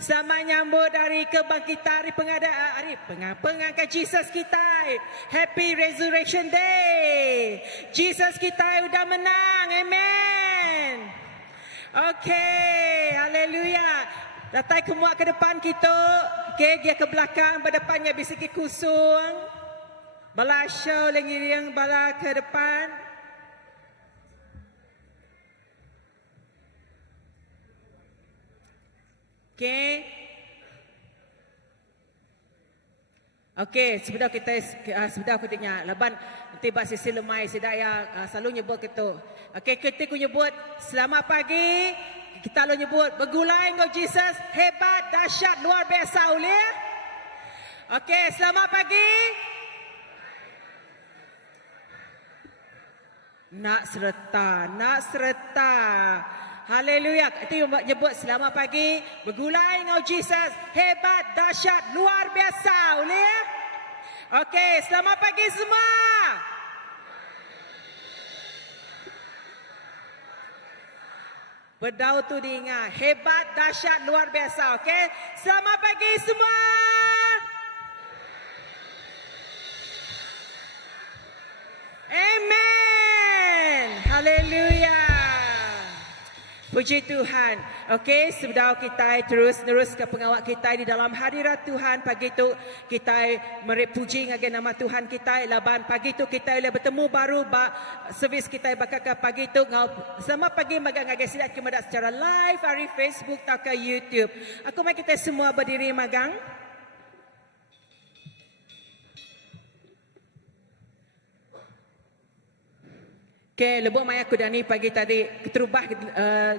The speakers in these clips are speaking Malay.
Selamat nyambut hari kebangkitan, hari pengangkat Jesus kita. Happy Resurrection Day. Jesus kita sudah menang. Amen. Okay, haleluya. Datang semua ke depan kita. Okay, dia ke belakang, berdepannya bisa kusung. Bala show lagi yang bala ke depan. Okay. Okay, sebentar aku tanya. Laban nanti bak sisi lemai sedaya selalu nyebut kita. Okay, kita nyebut selamat pagi. Kita lalu nyebut bergulai engkau Jesus, hebat, dahsyat, luar biasa boleh? Okay, selamat pagi. Nak serta. Haleluya. Itu nyebut selamat pagi. Bergulai engkau Jesus, hebat, dahsyat, luar biasa boleh? Okay, selamat pagi semua. Berdau tu diingat. Hebat, dahsyat, luar biasa. Okey. Selamat pagi semua. Amen. Haleluya. Puji Tuhan. Okey, saudara kita terus ke pengawal kita di dalam hadirat Tuhan. Pagi tu kita puji ngagai nama Tuhan kita. Laban pagi tu kita boleh bertemu baru servis kita bakal ke pagi tu. Selamat pagi magang ngagai silat kemudian secara live hari Facebook atau ke YouTube. Aku mau kita semua berdiri magang. Okay, lebong maya aku dani pagi tadi keterubah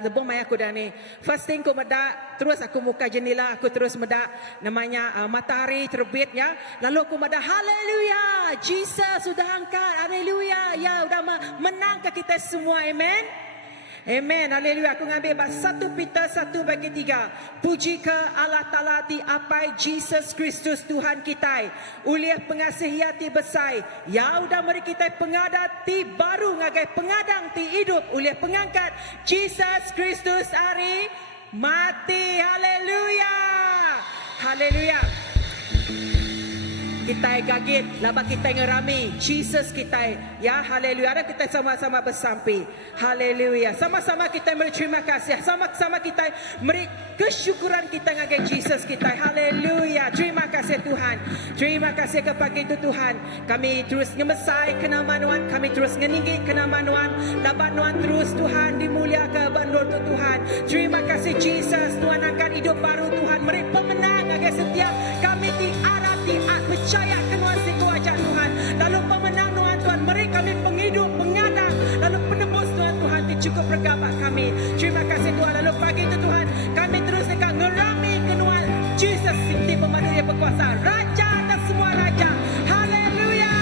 lebong maya aku dani. First thing aku medak, terus aku buka jendela, aku terus medak namanya matahari terbit ya. Lalu aku medak haleluya, Jesus sudah angkat, haleluya. Ya, sudah menang ke kita semua, amen. Amen, haleluya. Aku ngambil 1 Peter 1:3. Puji ke Allah Ta'ala di apai Jesus Kristus Tuhan kita. Uliah pengasihi hati besar. Ya udah mari kita pengadati baru ngagai pengadang ti hidup. Uliah pengangkat Jesus Kristus hari mati. Haleluya. Haleluya. Kita gagit, laba kita ngerami Jesus kita. Ya, haleluya. Ada kita sama-sama bersampi. Haleluya. Sama-sama kita beri terima kasih. Sama-sama kita beri kesyukuran kita ngagai Jesus kita. Haleluya. Terima kasih Tuhan. Terima kasih kepada itu Tuhan. Kami terus ngemesai ke nama Tuhan. Kami terus ngeninggi ke nama Tuhan. Laban Tuhan terus Tuhan dimuliakan bandul tu Tuhan. Terima kasih Jesus. Tuhan angkat hidup baru Tuhan. Beri pemenang ngagai setiap kami diarati percaya kenuasi wajah Tuhan. Lalu pemenang Tuhan, beri kami penghidup, pengadang. Lalu penebus Tuhan, cukup regabat kami. Terima kasih Tuhan. Lalu pagi itu Tuhan, kami terus akan ngerami kenuan Jesus, sinti pemandu yang berkuasa. Raja atas semua raja. Haleluya.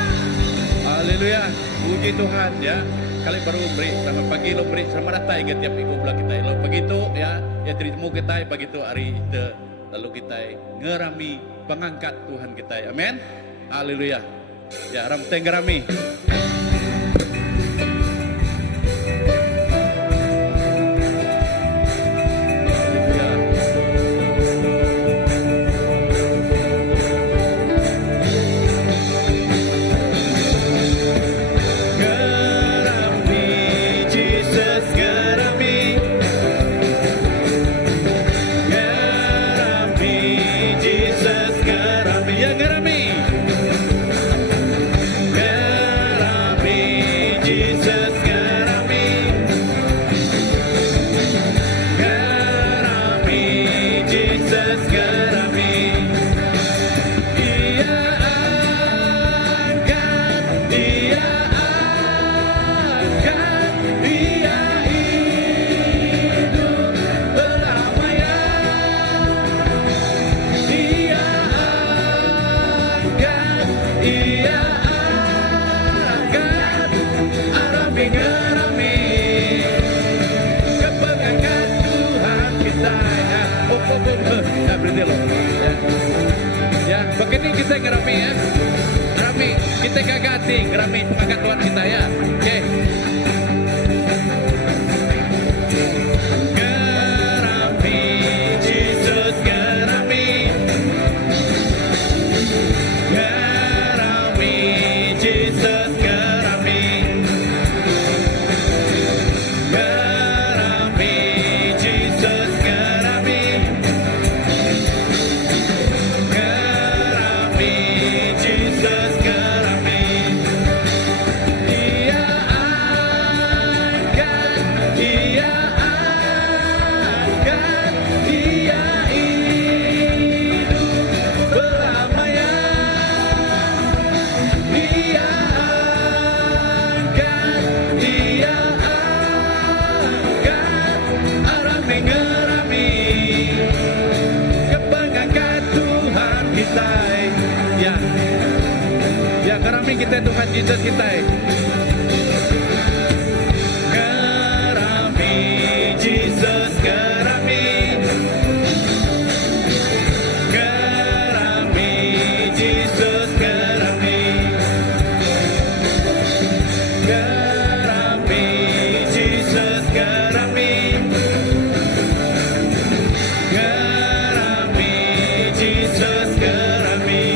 Haleluya. Puji Tuhan ya. Kali baru beri selamat pagi lo beri selamat datang ke tiap minggu belah kita. Lalu begitu ya, ya terima kita begitu hari itu. Lalu kita ngerami pengangkat Tuhan kita. Amin. Haleluya. Ya, ram tenggerami. Begini kita ngerami ya, ngerami kita gagati, ngerami pengangkat Tuhan kita ya, oke. Ngerami Jesus, kita Tuhan Yesus kita. Ngerami Jesus ngerami. Ngerami Jesus ngerami. Ngerami Jesus ngerami. Ngerami Jesus ngerami.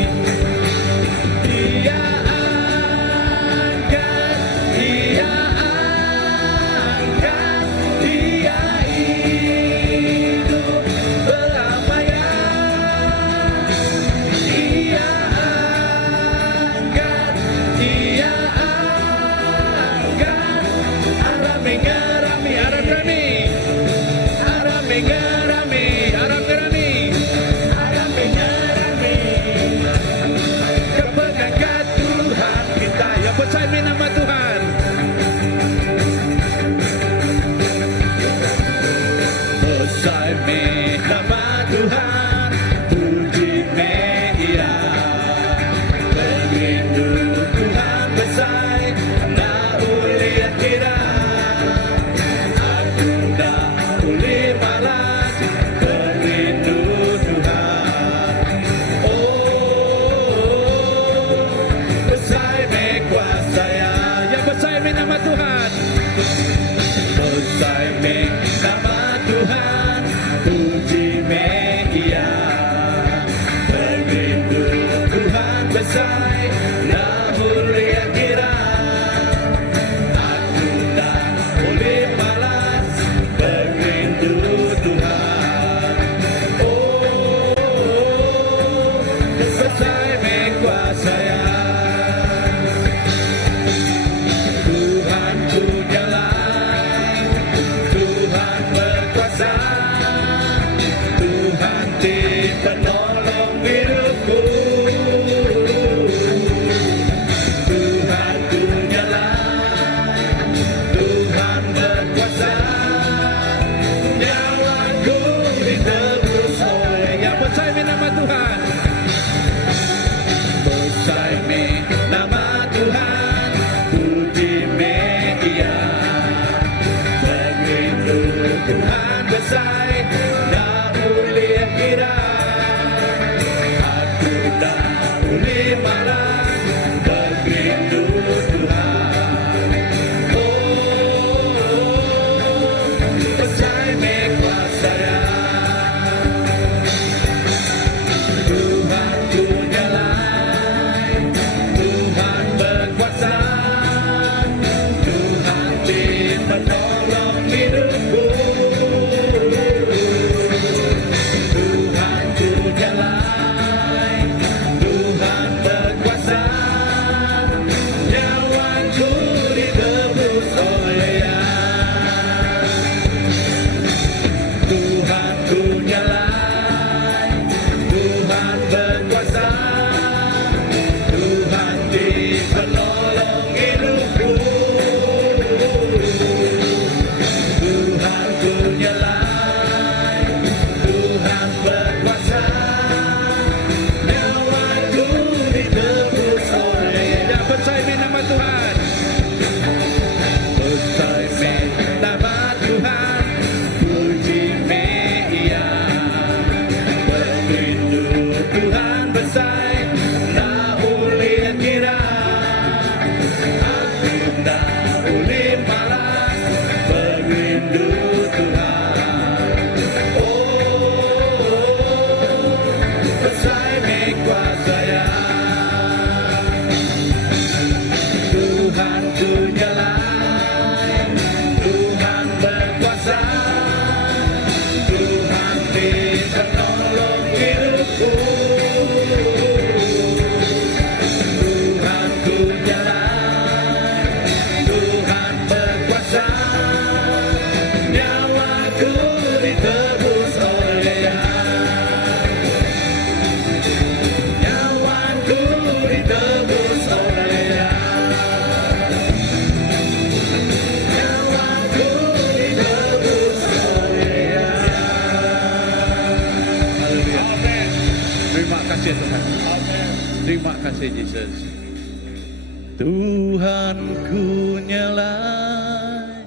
Dia angkat, dia angkat, dia hidup belamanya. Dia angkat, dia angkat. Arame ngarami, arame arame ngarami, arame ngarami. Kepegangan Tuhan kita yang percaya nama Tuhan. Percaya nama Tuhan, puji Dia. Merindu Tuhan besar, nak uliat kira. Aku dah boleh malas, merindu Tuhan. Bersama kuasa yang bersama nama Tuhan. Bersama nama Tuhan, puji Dia. Merindu Tuhan besar, nak boleh kira. Aku tak boleh malas, merindu Tuhan. Bersama kuasa Tuhan punya lain, Tuhan berkuasa, Tuhan di penolong hidupku. Tuhan punya lain, Tuhan berkuasa, nyawaku ditebus oleh yang percaya nama Tuhan. Bersama nama Tuhan, puji Dia. Merindu Tuhan besar, tak boleh kira. Aku tak boleh malas, merindu Tuhan. Bersama kuasa Tuhan punya lain, Tuhan berkuasa, Tuhan di penolong hidupku. Tuhan punya lain, Tuhan berkuasa, nyawaku ditebus oleh Tuhan punya lain, Tuhan berkuasa, Tuhan di penolong hidupku. Tuhan punya lain, Tuhan berkuasa, nyawaku ditebus oleh yang percaya nama Tuhan. Percaya nama Tuhan, puji Dia. Merindu Tuhan besar, tak boleh kira. Aku tak boleh malas, merindu Tuhan. Bersama kuasa Tuhan punya lain, Tuhan berkuasa, Tuhan di penolong hidupku. Tuhan punya lain, Tuhan berkuasa, nyawaku ditebus oleh nyawaku ditebus oleh nyawaku ditebus oleh Terima kasih Tuhan. Terima kasih Yesus. Tuhanku nyelai,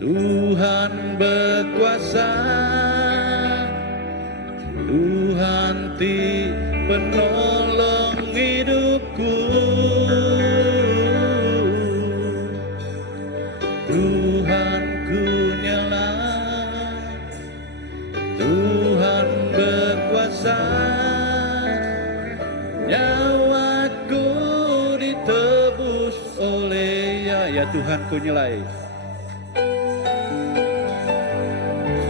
Tuhan berkuasa, Tuhan ti penolong hidupku. Tuhanku nyelai, Tuhan berkuasa, nyawaku ditebus oleh ya Tuhanku nyelai.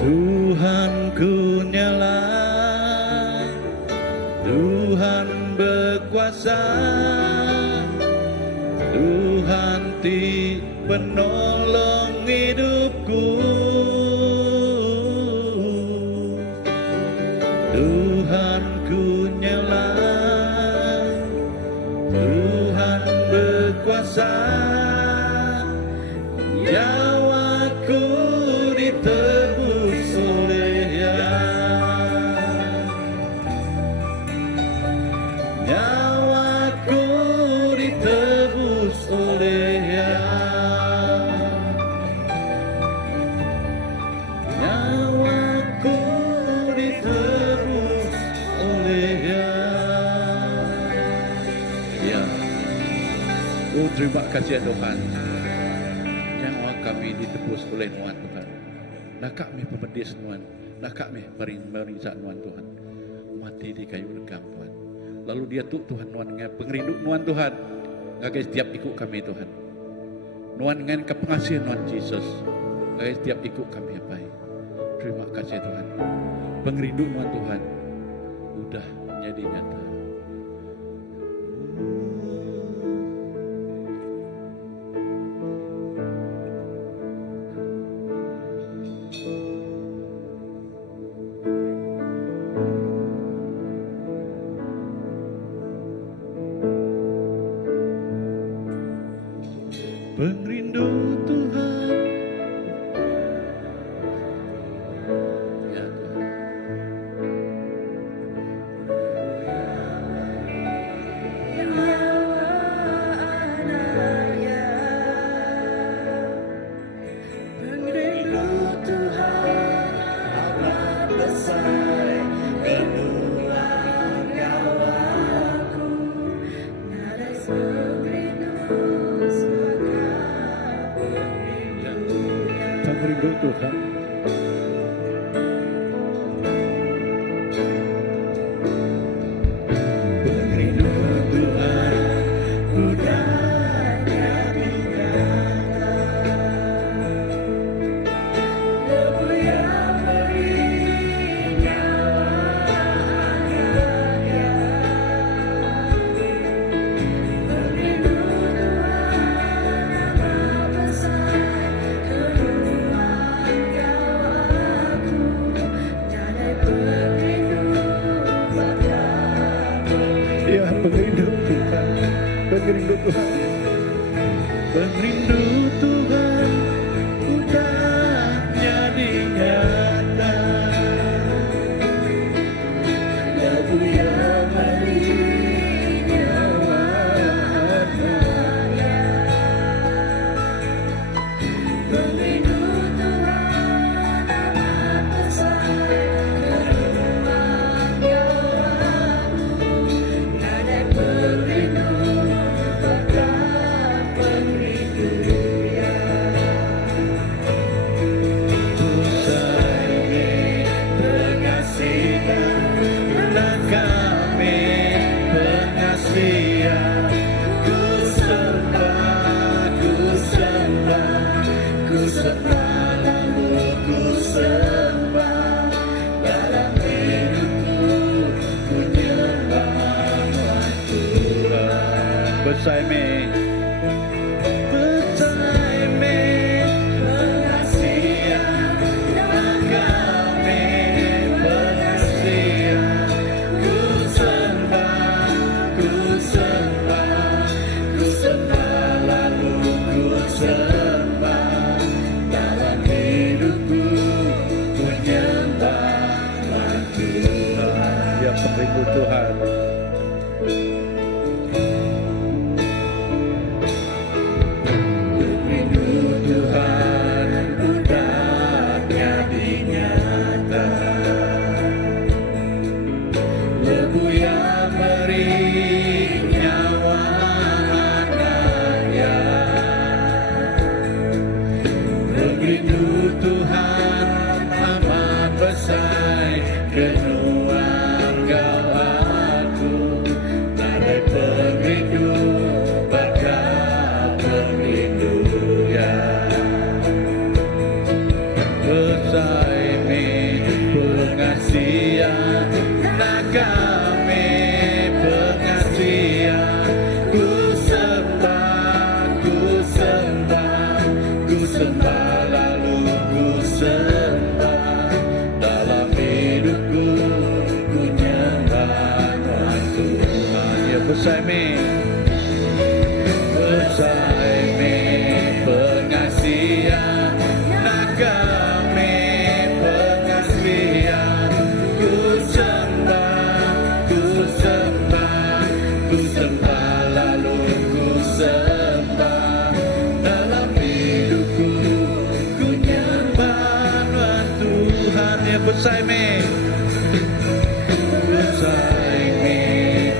Tuhanku nyelai, Tuhan berkuasa, Tuhan ti penolong hidupku. Tuhanku nyelai, Tuhan berkuasa, nyawaku ditebus oleh-Nya, nyawaku ditebus oleh-Nya, nyawaku ditebus oleh-Nya. Ya, oh terima kasih ya Tuhan, nyawa kami ditebus oleh Tuhan Tuhan. Nak kami pemedis Tuhan, nak kami merisa Tuhan, mati di kayu legam Tuhan. Lalu dia Tuhan dengan pengerindu Tuhan, ngagai setiap ikut kami Tuhan. Dengan kepengasihan Yesus, ngagai setiap ikut kami apa? Terima kasih Tuhan. Pengerindu Tuhan udah menjadi nyata. Pengrindu Tuhan, ya Tuhan. Pengrindu Tuhan, amat besar rinduan nyawaku, nada serindu Pengrindu Tuhan, pengrindu Tuhan, udahnya bicara, debu yang beri nyawanya. Pengrindu Tuhan, amat besar keluhan nyawaku, nadai pengrindu bakal ya pengrindu Tuhan, pengrindu Tuhan, pengrindu Tuhan, udah jadi nyata. debu yang beri nyawanya. Pengrindu Tuhan, amat besar keluhan nyawaku, nadai pengrindu bakal pengrindu ya. Usai pengasihan, dan kami pengasihan, ku sembah, ku sembah, ku sembah, lalu ku sembah, dalam hidupku ku nyembah Tuhan. Besai me, besai me, pengasihan, dan kami pengasihan, ku sembah, ku sembah, ku sembah, lalu ku sembah, dalam hidupku ku nyembah Tuhan. Ya pengrindu Tuhan, besar kenuan kau aku, nadai perindu bakal perindu ya. Besar pengasihan nak kami pengasihan, ku sembah, ku sembah, ku sembah lalu ku sembah, dalam hidupku ku nyembah Tuhan. Ya besar pengasihan nak kami pengasihan, ku sembah, ku sembah, ku sembah lalu ku sembah, dalam hidupku ku nyembah Tuhan. Ya besar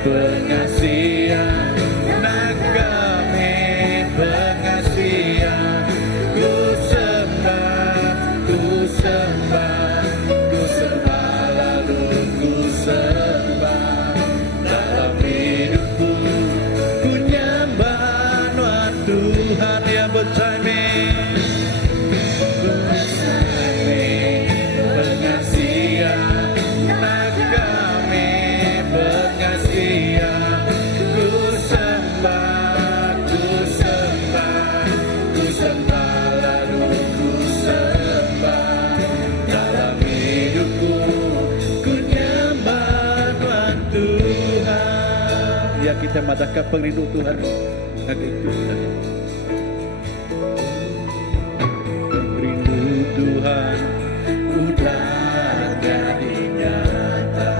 pengasihan nak kami pengasihan, ku sembah, ku sembah, ku sembah lalu ku sembah, dalam hidupku ku nyembah Tuhan. Ya besar pengasihan nak kami pengasihan, ku sembah, ku sembah, ku sembah lalu ku sembah, dalam hidupku ku nyembah Tuhan. Ya kita madakan perindu Tuhan bagi kita. Perindu Tuhan udah jadi nyata.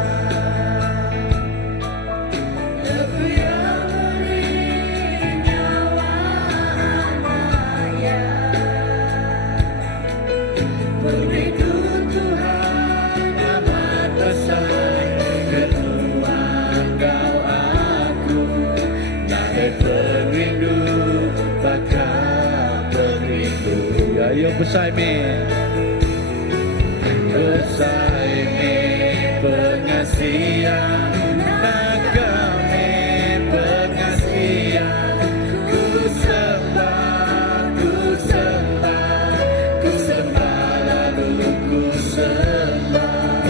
Perindu Tuhan amat besar kenuan kau aku, nadai perindu bakal perindu. Ya yo besar besar pengasihan nak kami pengasihan, ku sembah, ku sembah, ku sembah lalu ku sembah,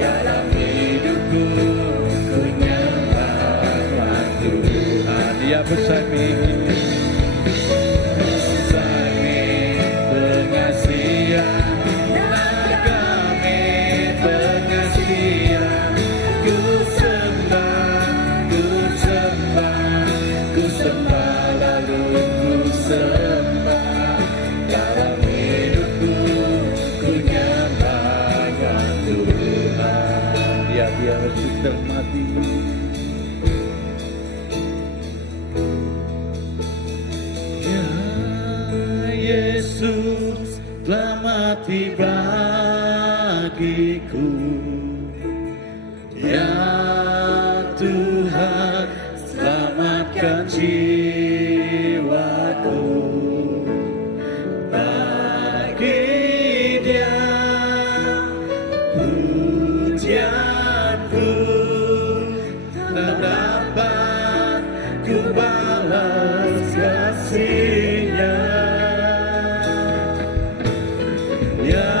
dalam hidupku ku nyembah Tuhan. Ya besar pengasihan nak kami pengasihan, ku sembah, ku sembah, ku sembah lalu ku sembah, dalam hidupku ku nyembah Tuhan. Ya biar termati. Ya Yesus telah mati bagiku, ya Tuhan selamatkan jiwaku, bagi Dia pujianku tak dapat ku balas kasih-Nya. Ya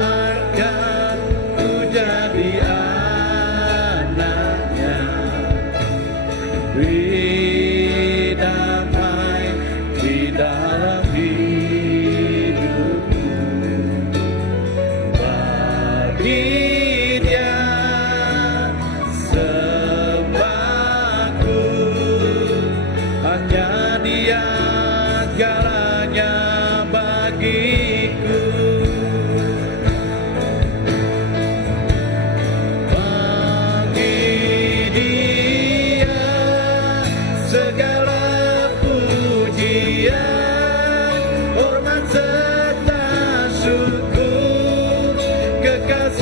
akan ku jadi anaknya, beri damai di dalam hidupku, bagi Dia sembahku, hanya Dia segalanya bagiku. Bagi Dia segala pujian, hormat serta syukur, kekal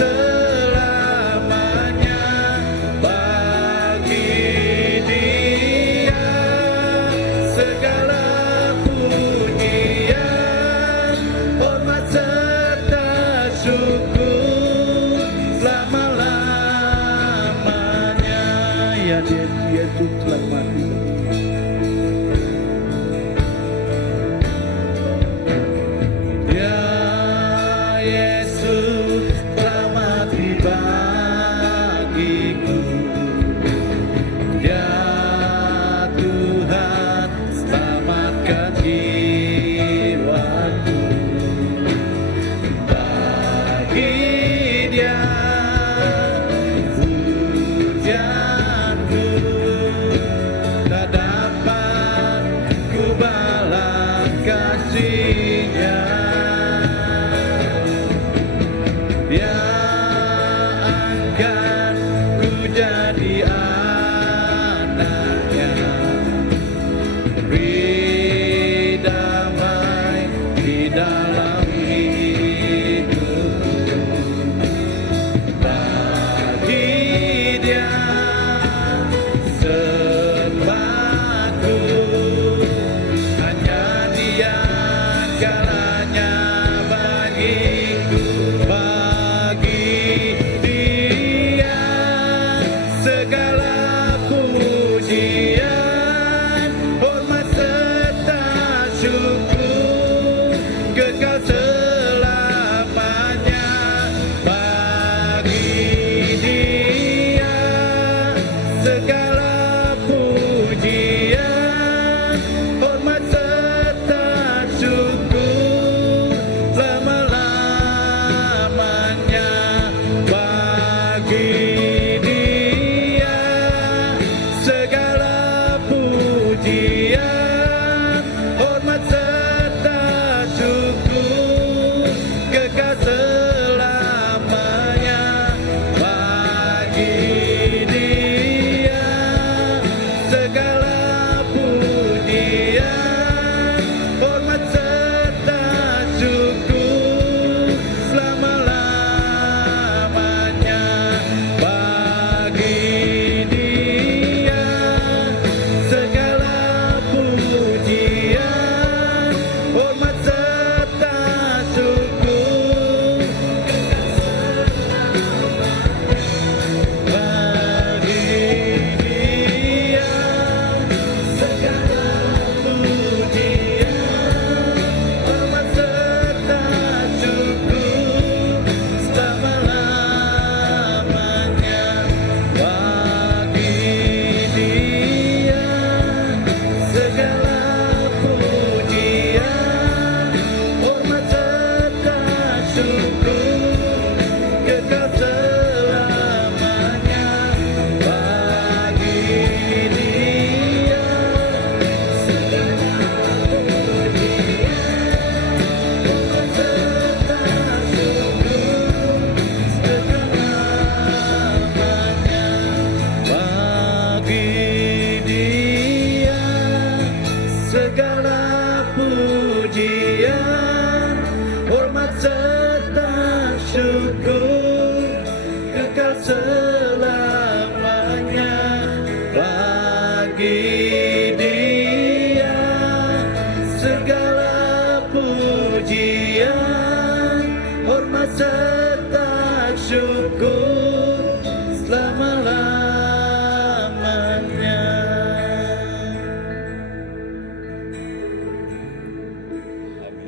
syukur selama-lamanya.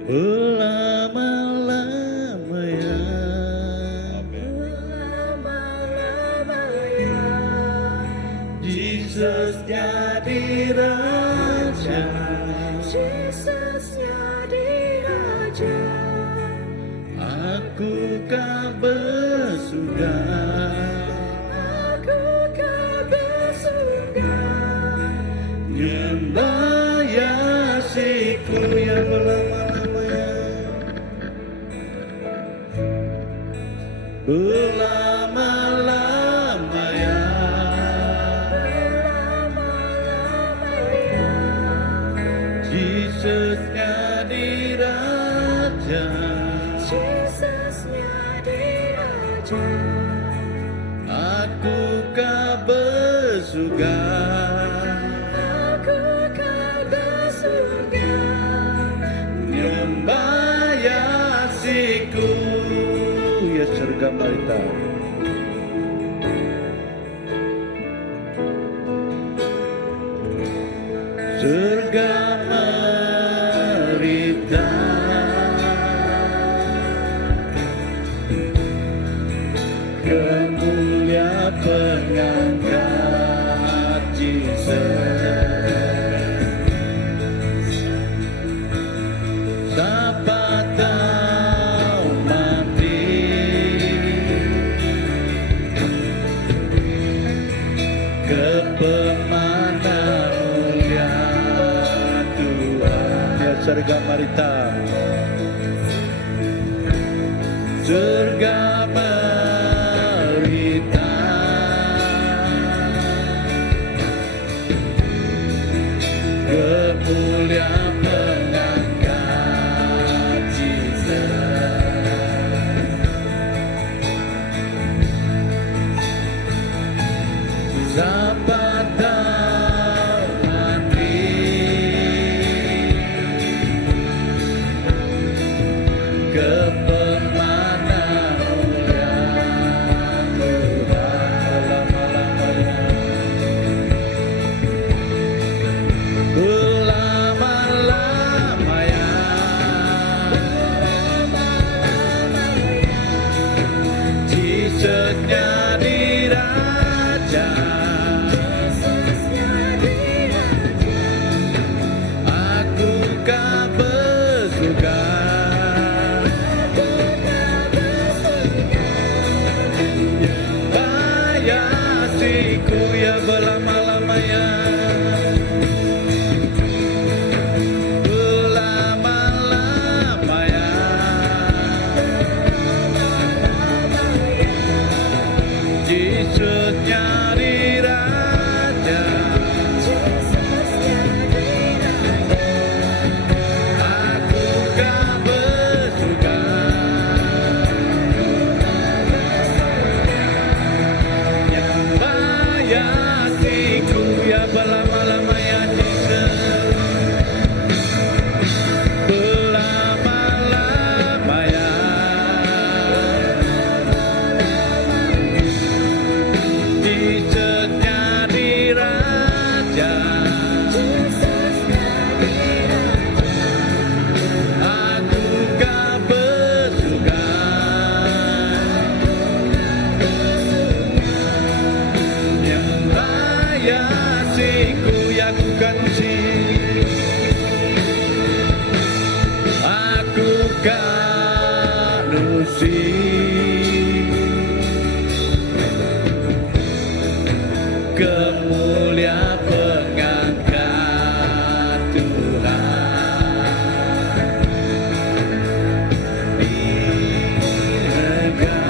Lama-lamanya. Jesus jadi Raja. Jesus jadi Raja. Aku kan bersuka. Aku kan bersuka. Nyembah Yesusku yang berlama-lamanya. Berlama-lamanya. Jesus jadi Raja. Jesus jadi Raja. Aku kan bersuka. Aku kan bersuka. Nyembah Yesusku ya surga marita. Surga marita. Kemulia pengangkat Jesus. Siapa tahu mati. Kepemana mulia Tuhan. Ya surga marita. Surga marita. Kemulia pengangkat Jesus. Siapa tahu nanti kepemana mulia Tuhan berlama-lamanya. Jesus jadi Raja. Aku kan bersuka. Bayasiku ya berlama-lamanya. Berlama-lamanya. Jesus jadi Raja. Aku kan bersuka. Nyembah Yesusku ya berlama-lamanya Jesus. Berlama-lamanya. Jesus jadi Raja. Aku kan bersuka. Nyembah Yesusku ya ku kan aku kan kemulia pengangkat Tuhan di negara.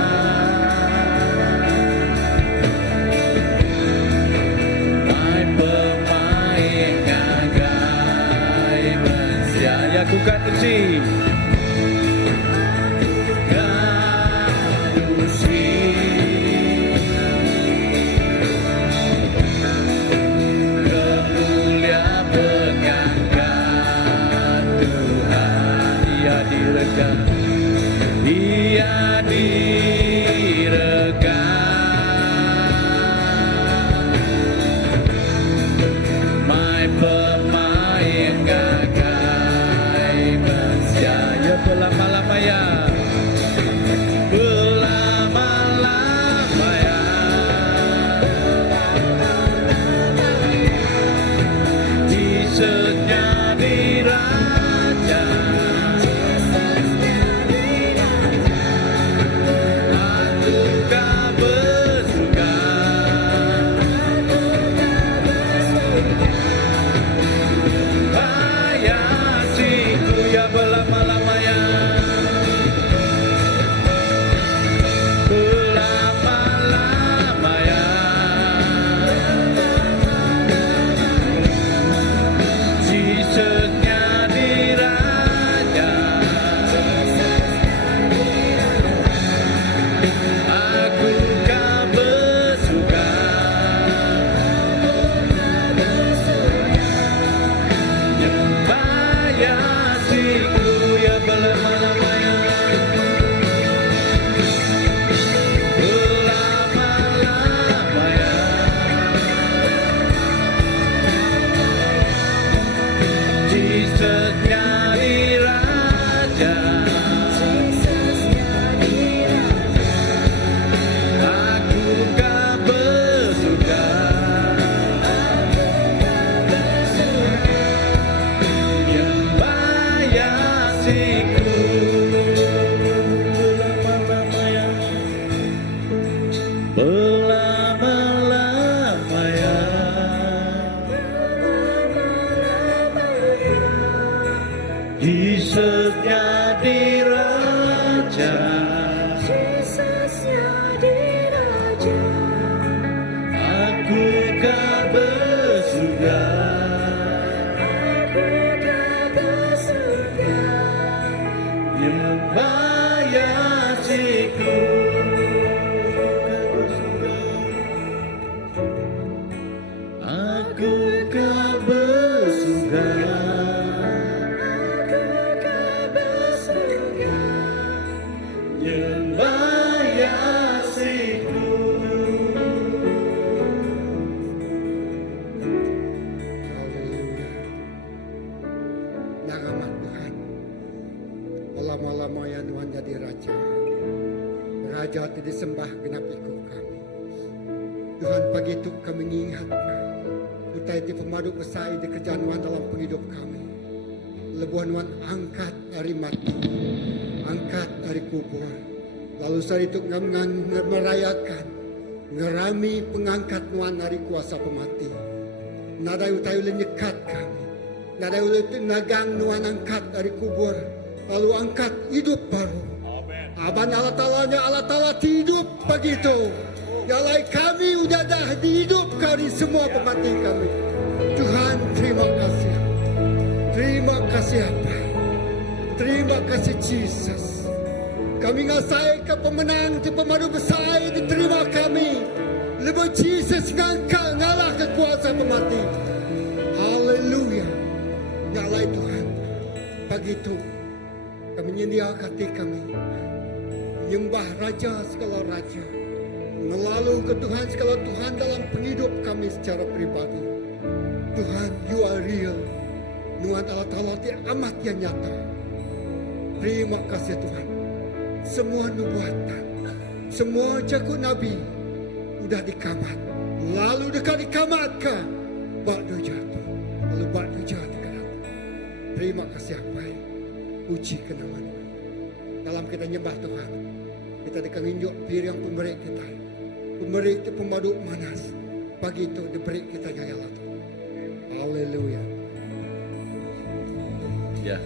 Belama-lamanya Yesus jadi Raja, Yesus jadi Raja. aku kan bersuka Aku ke surga. nyembah Yesusku. Aku kan bersuka nyembah Yesusku. Yang amat Tuhan, lama-lama ya Tuhan jadi Raja. Raja itu disembah genap ikut kami. Tuhan pagi itu kami mengingatkan. Kita itu pemaduk besar di kerjaan Tuhan dalam penghidup kami. Lebuhan Tuhan angkat dari mati, angkat dari kubur. Lalu saat itu kami merayakan, ngerami pengangkat Tuhan dari kuasa pemati. Nada utayu lenyekat kami. Nada utayu nagang Tuhan angkat dari kubur. Lalu angkat hidup baru. Aban Allah Ta'ala-nya Allah Ta'ala hidup begitu. Yalai kami udah dah dihidup dari semua pemati kami. Tuhan terima kasih. Terima kasih apa? Terima kasih Jesus. Kami ngasai ke pemenang di pemadu besar diterima kami. Lebih Jesus ngangkat ngalah kekuasaan pemati. Haleluya. Nyalai Tuhan. Pagi itu kami nyendia hati kami. Menyembah Raja segala Raja. Melalui ke Tuhan segala Tuhan dalam penghidup kami secara pribadi. Tuhan, you are real. Tuhan Allah Ta'ala amat yang nyata. Terima kasih Tuhan. Semua nubuatan, semua jago Nabi udah dikamat. Lalu dekat dikamatkan, bakdo jatuh. Lalu bakdo jatuh. Terima kasih apa ya. Puji ke nama Tuhan. Dalam kita nyembah Tuhan, kita dikanginjuk diri yang pemberi kita. Pemberi itu pemaduk manas. Pagi itu diberi kita nyala Tuhan. Haleluya. Ya.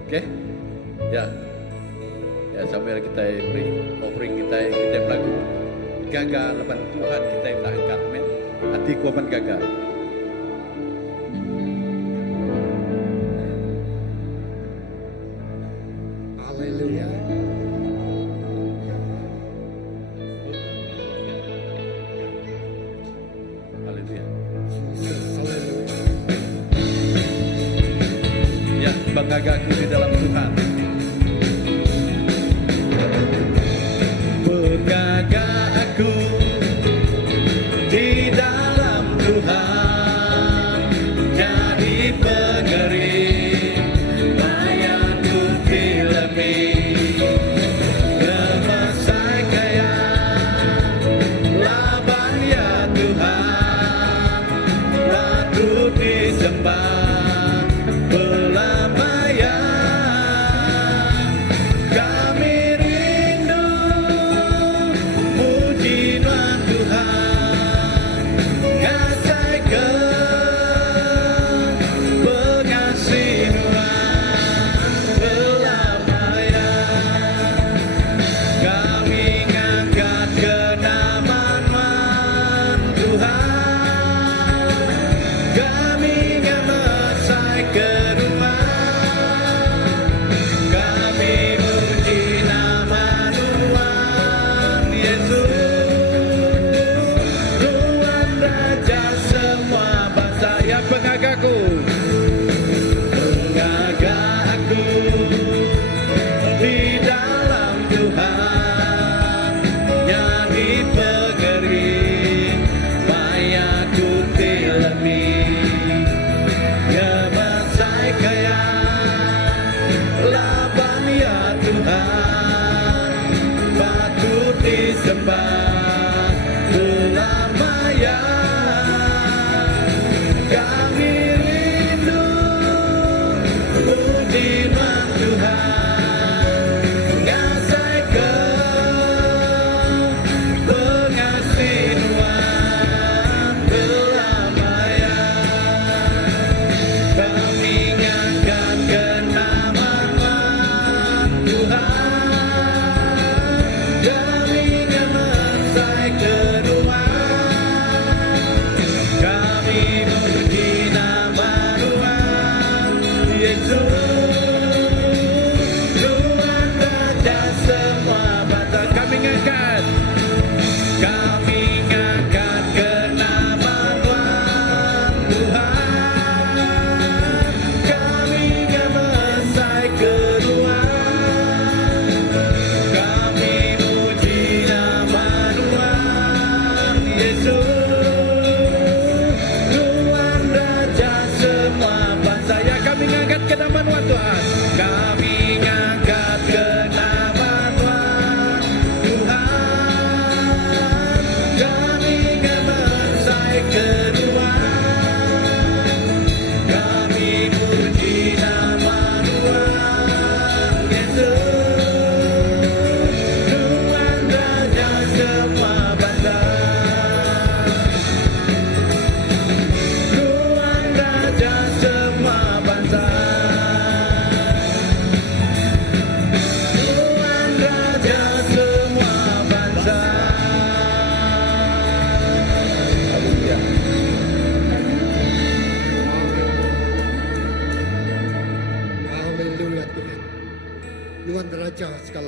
Oke. Ya. Ya sambil kita beri offering kita melakukan gagal lepas Tuhan kita angkat men. Hati kuaman gagal. Haleluya. Haleluya. Haleluya. Ya, banggaku di dalam Tuhan. Bangga aku di dalam Tuhan. Jadi pengering layakku filmi. Lemasai kaya laban ya Tuhan. Patut disembah.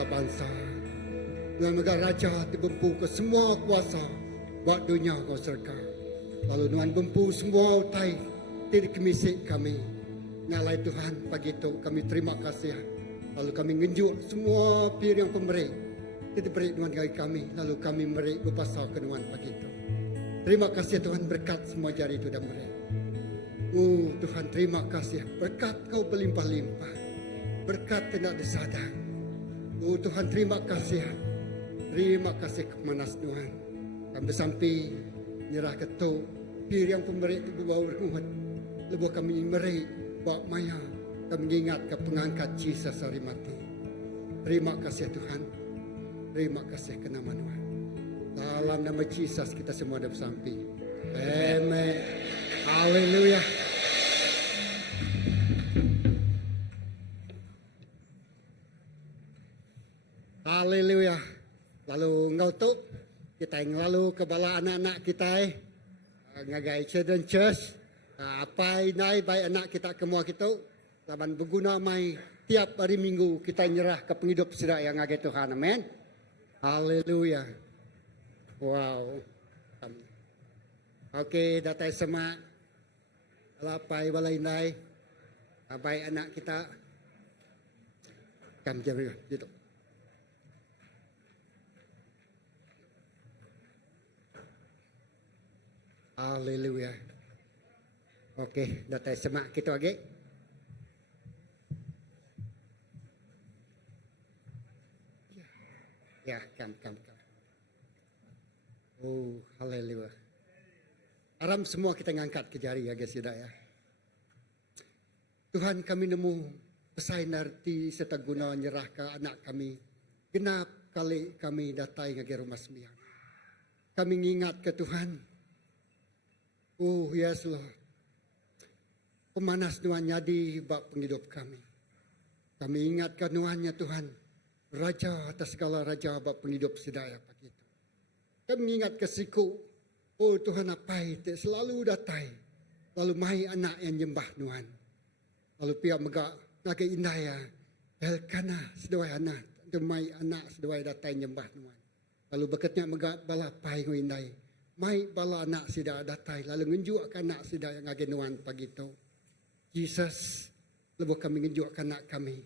segala bangsa. Tuhan Megah Raja dibempu ke semua kuasa buat dunia kau serka. Lalu Tuhan bempu semua utai tidak kemisik kami. Ngalai Tuhan pagi itu kami terima kasih. Lalu kami ngenjuk semua pir yang pemberi. Tidak beri Tuhan bagi kami. Lalu kami beri berpasal ke Tuhan pagi itu. Terima kasih Tuhan berkat semua jari itu dan beri. Tuhan terima kasih. Berkat kau berlimpah-limpah. Berkat tidak disadar. Tuhan terima kasih. Terima kasih kemanas Tuhan. Kami sampai nyerah ketuk. Pir yang pemberi itu berbawa berkuat. Lebuh kami meri. Bak maya. Kami ingat ke pengangkat Jesus hari mati. Terima kasih Tuhan. Terima kasih ke nama Tuhan. Dalam nama Jesus kita semua ada bersampai. Amen. Haleluya. Haleluya. Lalu ngau tu kita lalu ke bala anak-anak kita ngagai children church. Apa nai baik anak kita kemua kita laban berguna mai tiap hari minggu kita nyerah ke penghidup sedaya yang ngagai Tuhan. Amen. Haleluya. Wow. Okey, datai semak. Lapai balai nai. Baik anak kita. Kam jari gitu. Haleluya. Okey, datai semak kita lagi. Ya, kam. Oh, haleluya. Aram semua kita ngangkat ke jari ya guys ya. Tuhan kami nemu pesai narti serta guna nyerah ke anak kami. Genap kali kami datai ngagi rumah sembiang. Kami ingat ke Tuhan. Oh, yes Lord. Pemanas Tuhan jadi bak penghidup kami. Kami ingat ke Tuhannya Tuhan. Raja atas segala raja bak penghidup sedaya pagi itu. Kami ingat ke siku. Oh Tuhan apa itu selalu datai. Lalu mai anak yang nyembah Tuhan. Lalu pihak megak naga indah ya. Elkana sedawai anak. Demai anak sedawai datai nyembah Tuhan. Lalu bekatnya megak bala pai ngindai. Mai bala anak sida datai. Lalu ngenjuk anak sida yang ngagi Tuhan pagi itu. Jesus. Lebuh kami ngenjuk anak kami.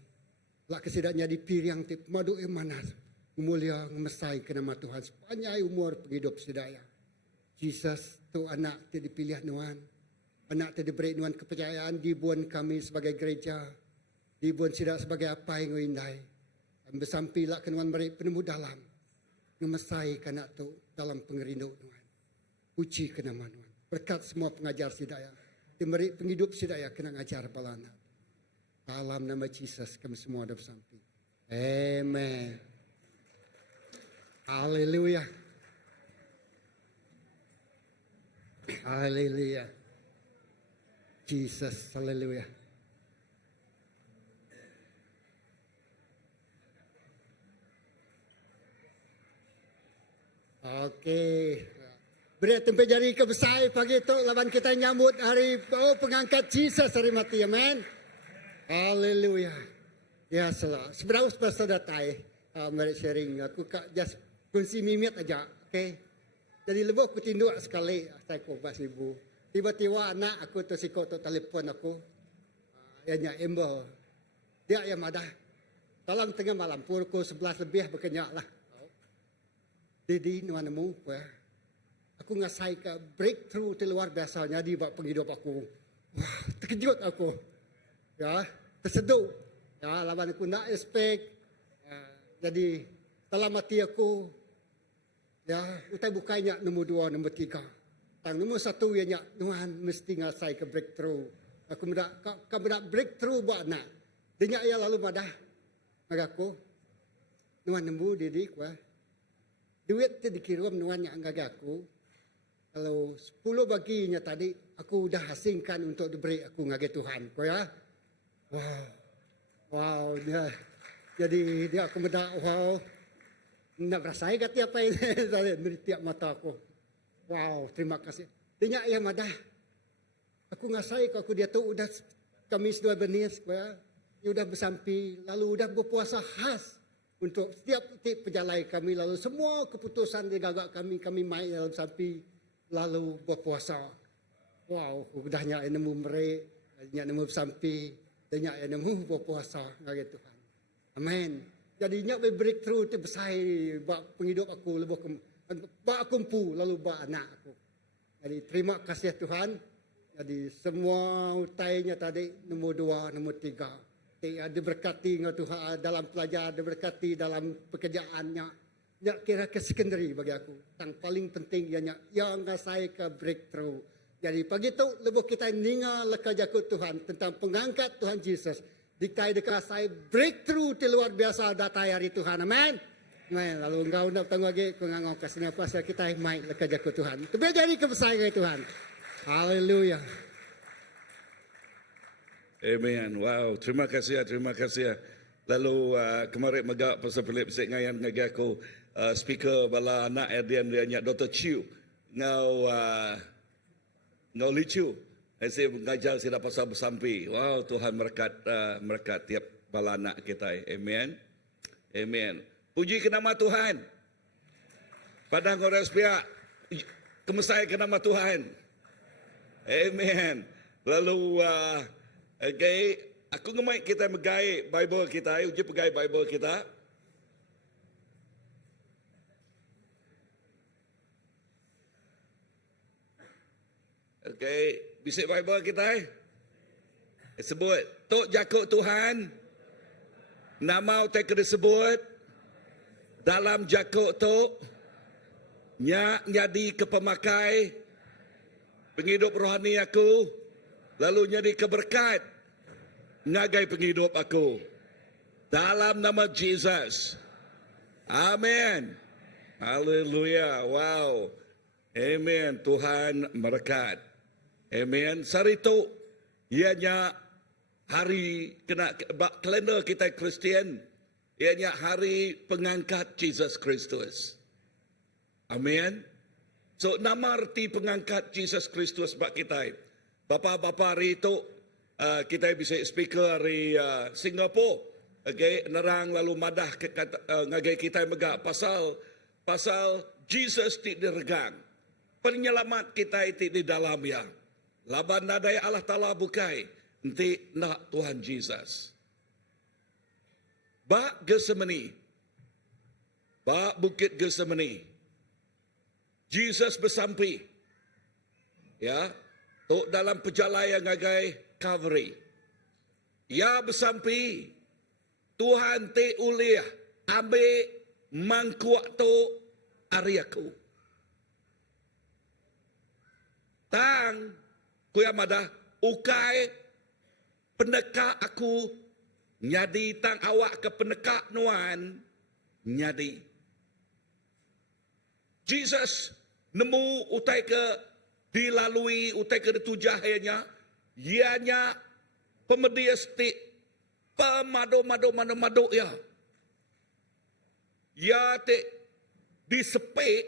Lak kesidaknya di piriang tip madu emanas. Mulia ngemesai ke nama Tuhan. Sepanjang umur penghidup sedaya. Jesus tu anak tu dipilih Tuhan. Anak tu diberi Tuhan kepercayaan dibuat kami sebagai gereja. Dibuat sidak sebagai apa yang indai. Bersampilah ke Tuhan beri penemu dalam. Ngemesai ke anak tu dalam pengerindu Tuhan. Puji ke nama Tuhan. Berkat semua pengajar sidaya. Diberi penghidup sidaya kena ngajar balana. Dalam nama Jesus kami semua ada bersampai. Amen. Haleluya. Haleluya. Jesus, haleluya. Okey. Beri tempat jari ke besar pagi itu. Lawan kita nyambut hari pengangkat Jesus hari mati. Amen. Haleluya. Ya salah. Seberapa pasal datai. Mari sharing. Aku just kunci mimit aja. Okay. Jadi lepas aku tinduk sekali. Saya kubas ibu. Tiba-tiba anak aku tersiko tu telefon aku. Ianya embel. Dia yang ada. Dalam tengah malam. Pukul 11 lebih berkenyak lah. Jadi nuan nemu. Aku ngasai ke breakthrough tu luar biasanya di bab penghidup aku. Wah, terkejut aku. Ya, terseduk. Ya, lawan aku nak expect. Jadi dalam hati aku, ya, utai bukanya nombor 2, nombor 3. Tang nombor 1 ianya Tuhan mesti ngasai ke breakthrough. Aku mendak breakthrough buat nak. Dia ia lalu madah. Maka aku Tuhan nombor didik wah. Duit tu dikirim Tuhan yang agak aku. Kalau 10 baginya tadi, aku dah asingkan untuk diberi aku ngagai Tuhan. Kau ya? Wow, dia. Jadi dia aku mendak, wow. Nak berasai kata apa ini? Dari tiap mata aku. Wow, terima kasih. Dia yang madah. Aku ngasai kalau aku dia tu udah Kamis 2 Bernis. Kau ya? Dia udah bersampi, lalu udah berpuasa khas. untuk setiap titik perjalanan kami, lalu semua keputusan di gagak kami main dalam sampi, lalu berpuasa. Wow, udahnya nemu merek, nya nemu sampi, dan nya nemu berpuasa ngari Tuhan. Amin. Jadi nya breakthrough tu besar bak penghidup aku, lebih bak kumpu lalu bak anak aku. Jadi terima kasih Tuhan. Jadi semua utainya tadi nombor 2, nombor 3. Diberkati dengan Tuhan dalam pelajar, diberkati dalam pekerjaannya. Ya, kira ke secondary bagi aku. Yang paling penting ianya yang saya ke breakthrough. Jadi pagi itu lebih kita ningal leka jakut Tuhan tentang pengangkat Tuhan Yesus. Diktai dekat saya breakthrough di luar biasa datai hari Tuhan. Amin. Amin. Lalu engkau nak tanggung lagi kengangau kasihnya pasal kita mai leka jakut Tuhan. Itu jadi kebesaran Tuhan. Haleluya. Amen. Wow, terima kasih. Lalu kemarin megak pasal Philip sik ngayan ngagi aku speaker bala anak Adian dia nyak Dr. Chiu ngau licu. Saya mengajar sida pasal bersampi. Wow, Tuhan merkat tiap bala anak kita. Amen. Amen. Puji ke nama Tuhan. Padang orang pihak kemesai ke nama Tuhan. Amen. Lalu okay, aku ngemai kita megai Bible kita, uji pegai Bible kita. Okay, bisik Bible kita. Sebut, Tok Jakut Tuhan, nama utai kena sebut, dalam Jakut Tok, nyak jadi kepemakai, penghidup rohani aku, lalu jadi keberkat ngagai penghidup aku dalam nama Jesus. Amin. Haleluya. Wow. Amin. Tuhan berkat. Amin. Sarito ianya hari kena kalender kita Kristian, ianya hari pengangkat Jesus Kristus. Amin. So nama arti pengangkat Jesus Kristus bak kita. Bapa-bapa hari itu kita bisa speaker dari Singapura, okay, nerang lalu madah ngagai kita megak pasal Jesus ti diregang, penyelamat kita itu di dalamnya. Laban nadai Allah Taala bukai, nanti nak Tuhan Jesus. Bak Getsemani, bak Bukit Getsemani, Jesus bersampi, ya. Tok dalam perjalanan ngagai Calvary. Ya bersampi Tuhan te uliah ambil mangkuak to ariaku. Tang kuyamada ukai pendekak aku nyadi tang awak ke pendekak nuan nyadi. Jesus nemu utai ke dilalui utai ke tujahnya, ianya pemedia stik pemado ya. Ya te disepek,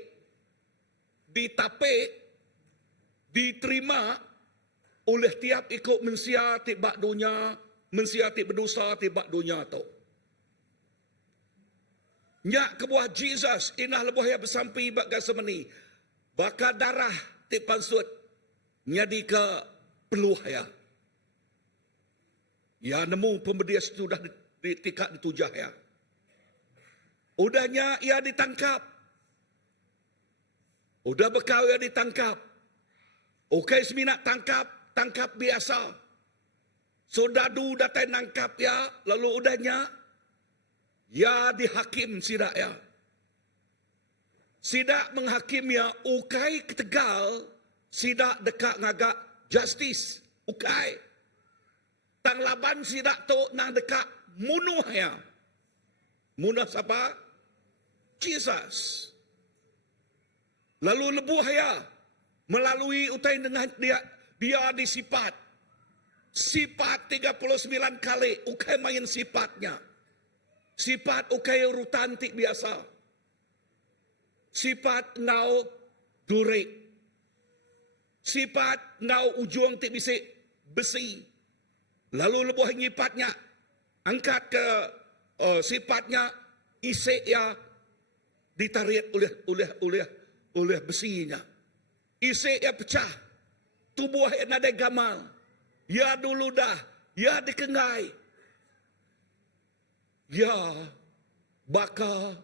ditapek, diterima oleh tiap ikut mensiati bak dunia, mensiati berdosa tibak dunia tu. Nyak kebuah Jesus inah lebuh ya bersampi bak Getsemani. Bakal darah ti pansut nyadi ke peluh ya. Ya nemu pembedian sudah ditikak ditujah ya. Udahnya ia ditangkap. Udah bekau ia ditangkap. Okey seminat tangkap biasa. Sudah du datai nangkap ya, lalu udahnya ya dihakim sidak ya. Sidak menghakim ya ukai ketegal, sidak dekat ngagak justice, ukai. Tang laban sidak tu nang dekat munuh ya. Munuh siapa? Jesus. Lalu lebuh ya, melalui utai dengan dia disifat. Sifat 39 kali, ukai main sifatnya. Sifat ukai urutan tik biasa. Sifat ngau durik. Sifat ngau ujung tik bisik besi. Lalu lebuh ngipatnya. Angkat ke sifatnya isi ya ditarik oleh besinya. Isi ya pecah. Tubuh ya nadai gamal. Ya dulu dah. Ya dikengai. Ya baka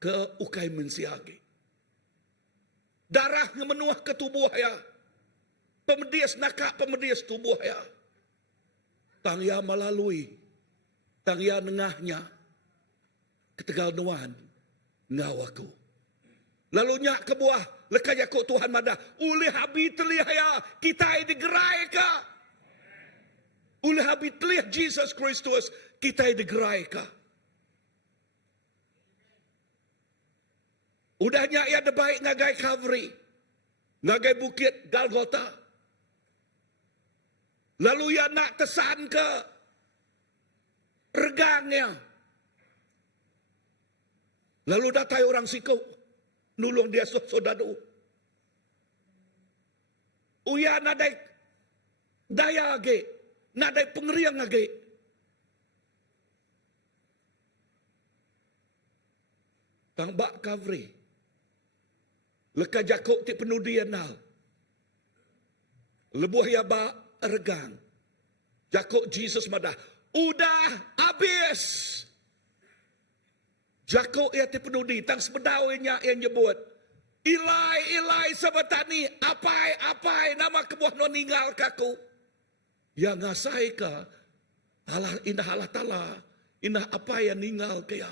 ke ukai mensiagi. Darah memenuh ke tubuh ya. Pemedias nakak pemedias tubuh ya. Tang ya melalui. Tang ya nengahnya. Ketegal nuan. Ngawaku. Lalu nyak ke buah. Lekanya kok Tuhan madah. Ulih habis telih ya. Kita digerai ka. Ulih habis telih Jesus Kristus. Kita digerai ka. Udahnya ia ada baik ngagai Calvary. Ngagai bukit Golgotha. Lalu ia nak kesan ke regangnya. Lalu datai orang siku. Nulung dia sodadu. Uya nadai daya age. Nadai pengeriang age. Tang bak Calvary. Leka jakuk ti penuh dia nal. Lebuh ya ba regang. Jakuk Jesus madah. Udah habis. Jakuk ya ti penuh di. Tang sebedawainya yang nyebut. Ilai sabatani. Apai. Nama kebuah no ninggal kaku. Ya ngasai ka. Indah Allah ta'ala. Indah apa yang ninggal kaya.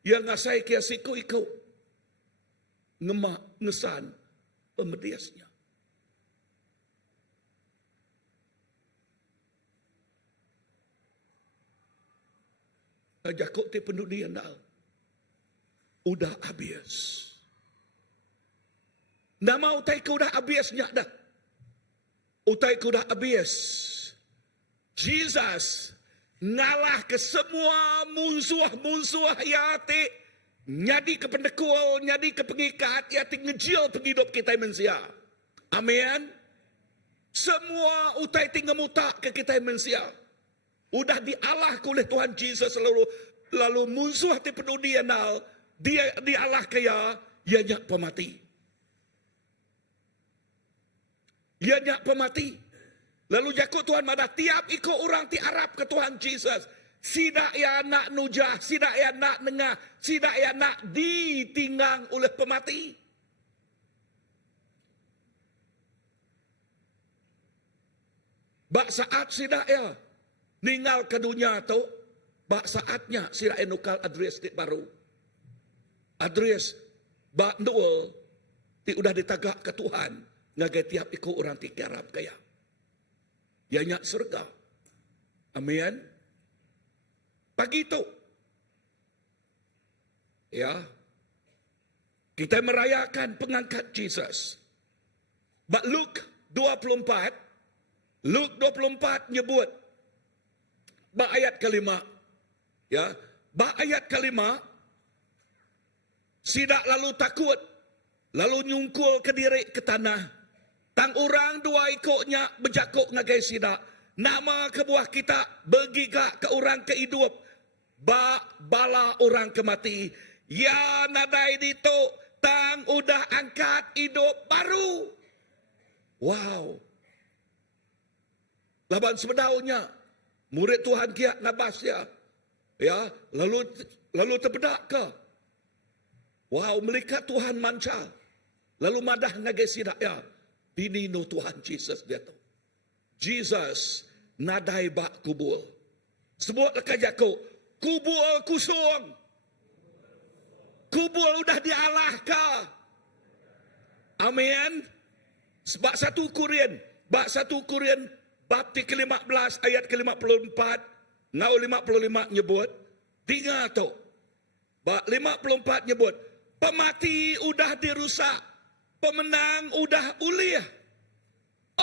Ya ngasai kaya siku iku. Ngemak, ngesan, pemediasnya. Jakuk ti penuh dia nal. Udah habis. Nama utai ku udah habisnya dah. Utai ku udah habis. Jesus ngalah ke semua musuh yati. Nyadi ke pendekul, nyadi ke pengikat, ya ngejil penghidup kita manusia. Amin. Semua utai tinggal mutak ke kita manusia. Udah dialah oleh Tuhan Jesus lalu musuh ti penuh dia nal, dia dialah kaya, ia nyak pemati. Ia nyak pemati. Lalu jakut Tuhan madah tiap ikut orang ti Arab ke Tuhan Jesus. Sida ya nak nujah, sida ya nak nengah, sida ya nak ditinggang oleh pemati. Bak saat sida ya ninggal ke dunia tu, bak saatnya sida ya nukal adres di baru. Adres bak nduel ti udah ditagak ke Tuhan, ngagai tiap ikut orang ti Arab kaya. Ya nyak surga. Amin. Pagi itu. Ya. Kita merayakan pengangkat Jesus. Bak Luke 24. Luke 24 nyebut. Bak ayat kelima. Ya. Bak ayat kelima. Sidak lalu takut. Lalu nyungkul ke diri ke tanah. Tang orang dua ikutnya berjakuk ngagai sidak. Nama kebuah kita bergigak ke orang ke hidup. Bala orang ke mati. Ya nadai dito. Tang udah angkat hidup baru. Wow. Laban sebedaunya. Murid Tuhan kiak nabasnya. Ya. Lalu terbedak ke. Wow. Melihat Tuhan manca. Lalu madah ngagai sidak ya. Bini no Tuhan Jesus dia tu. Jesus nadai bak kubul. Sebut lekat jakuk. Kubul kusung. Kubul udah dialah ka. Amin. Sebab 1 Korin. Bak 1 Korin. Bab ke-15 ayat ke-54. Ngau 55 nyebut. Dengar tu. Bak 54 nyebut. Pemati udah dirusak. Pemenang udah ulih.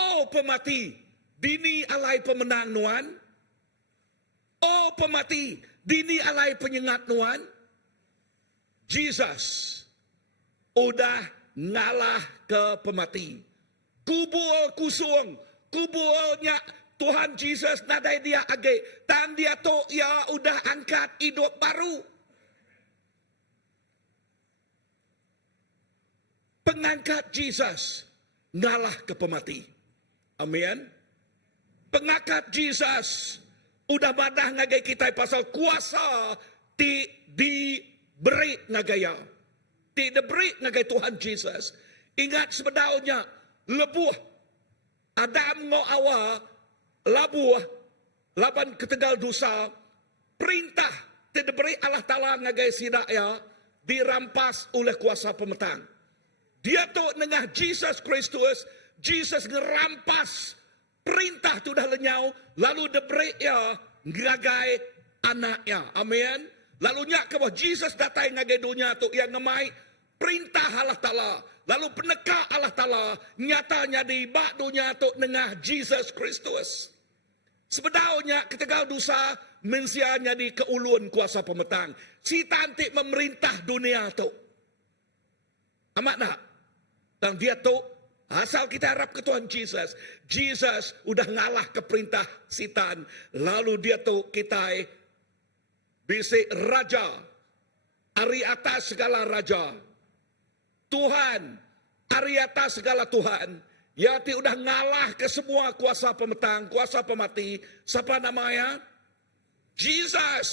Oh pemati. Dini alai pemenang nuan. Oh pemati. Dini alai penyengat nuan. Jesus udah ngalah ke pemati. Kubul kusung. Kubulnya Tuhan Jesus nadai dia age. Tan dia tu ya udah angkat hidup baru. Pengangkat Jesus ngalah ke pemati. Amin. Pengangkat Jesus udah badah ngagai kita pasal kuasa diberi ngagaya. Diberi ngagai Tuhan Jesus. Ingat sebenarnya lebuh Adam ngo awa labuh laban ketegal dosa perintah diberi Allah Ta'ala ngagai sidaya dirampas oleh kuasa pemetang. Dia tu nengah Jesus Kristus, Jesus ngerampas perintah tu dah lenyau, lalu diberi ya ngagai anaknya. Amin. Lalu nyak ke bahwa Jesus datang ngagai dunia tu yang ngemai perintah Allah Ta'ala. Lalu peneka Allah Ta'ala nyatanya di bak dunia tu nengah Jesus Kristus. Sebenarnya ketegal dosa mensianya di keulun kuasa pemetang. Si tantik memerintah dunia tu. Amat nak? Dan dia tu asal kita harap ke Tuhan Jesus. Jesus udah ngalah ke perintah sitan. Lalu dia tu kita bisik raja. Ari atas segala raja. Tuhan. Ari atas segala Tuhan. Ya ti udah ngalah ke semua kuasa pemetang. Kuasa pemati. Siapa namanya? Jesus.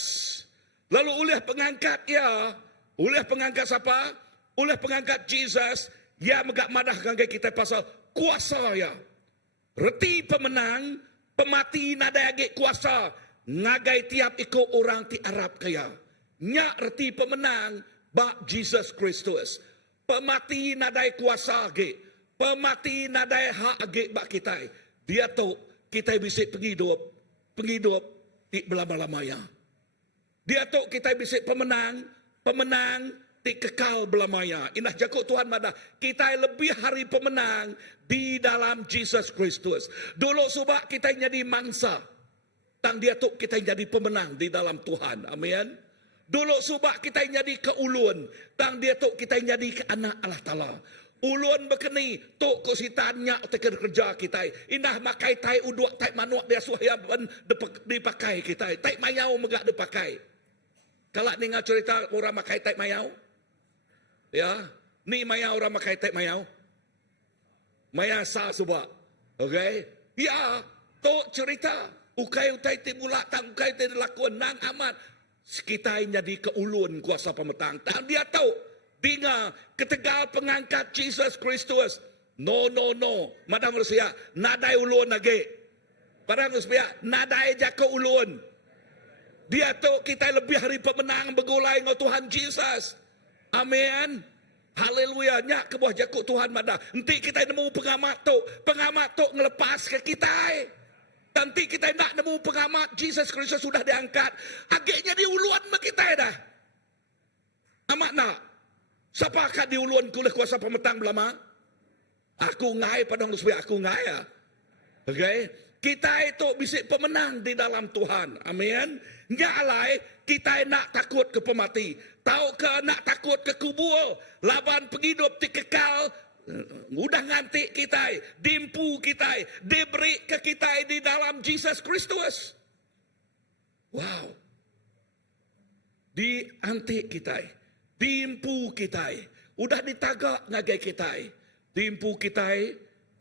Lalu oleh pengangkat ya. Oleh pengangkat siapa? Oleh pengangkat Jesus. Ya megak madah ngagai kita pasal kuasa ya. Reti pemenang, pemati nada agak kuasa. Ngagai tiap ikut orang ti Arab kaya. Nyak reti pemenang, bak Jesus Kristus. Pemati nadai kuasa agak. Pemati nadai hak agak bak kita. Dia tu kita bisa penghidup ti belama-lamanya. Dia tu kita bisa pemenang kekal belamanya. Inah jakut Tuhan madah. Kita lebih hari pemenang di dalam Jesus Kristus. Dulu subak kita jadi mangsa. Tang dia tu kita jadi pemenang di dalam Tuhan. Amin. Dulu subak kita jadi keulun. Tang dia tu kita jadi ke anak Allah Ta'ala. Ulun berkeni. Tu kusitannya tekan kerja kita. Inah makai tai uduk tai manuak dia suhaya dipakai kita. Tai mayau megak dipakai. Kalau dengar cerita orang makai tai mayau. Ya, ni maya orang makai tek mayau. Maya sa subak. Okay? Ya, tu cerita. Ukai utai timulak tang ukai te lakuan nang amat. Kita jadi keulun kuasa pemetang. Tak dia tahu. Dinga ketegal pengangkat Jesus Kristus. No. Madam Rusia, nadai ulun lagi. Madam Rusia, nadai jaka ulun. Dia tahu kita lebih hari pemenang begulai dengan Tuhan Jesus. Amin. Haleluya. Nyak ke buah jakut Tuhan madah. Nanti kita nemu pengamat tu. Pengamat tu ngelepas ke kita. Nanti kita nak nemu pengamat. Jesus Kristus sudah diangkat. Agaknya diuluan sama kita dah. Amat nak. Siapa akan diuluan oleh kuasa pemetang belama? Aku ngai pada orang supaya aku ngai ya. Okay. Kita itu bisa pemenang di dalam Tuhan. Amin. Nyalai kita nak takut ke pemati. Tahu ke nak takut ke kubur. Laban penghidup ti kekal. Mudah ngantik kita. Dimpu kita. Diberi ke kita di dalam Jesus Kristus. Wow. Diantik kita. Dimpu kita. Udah ditagak ngagai kita. Dimpu kita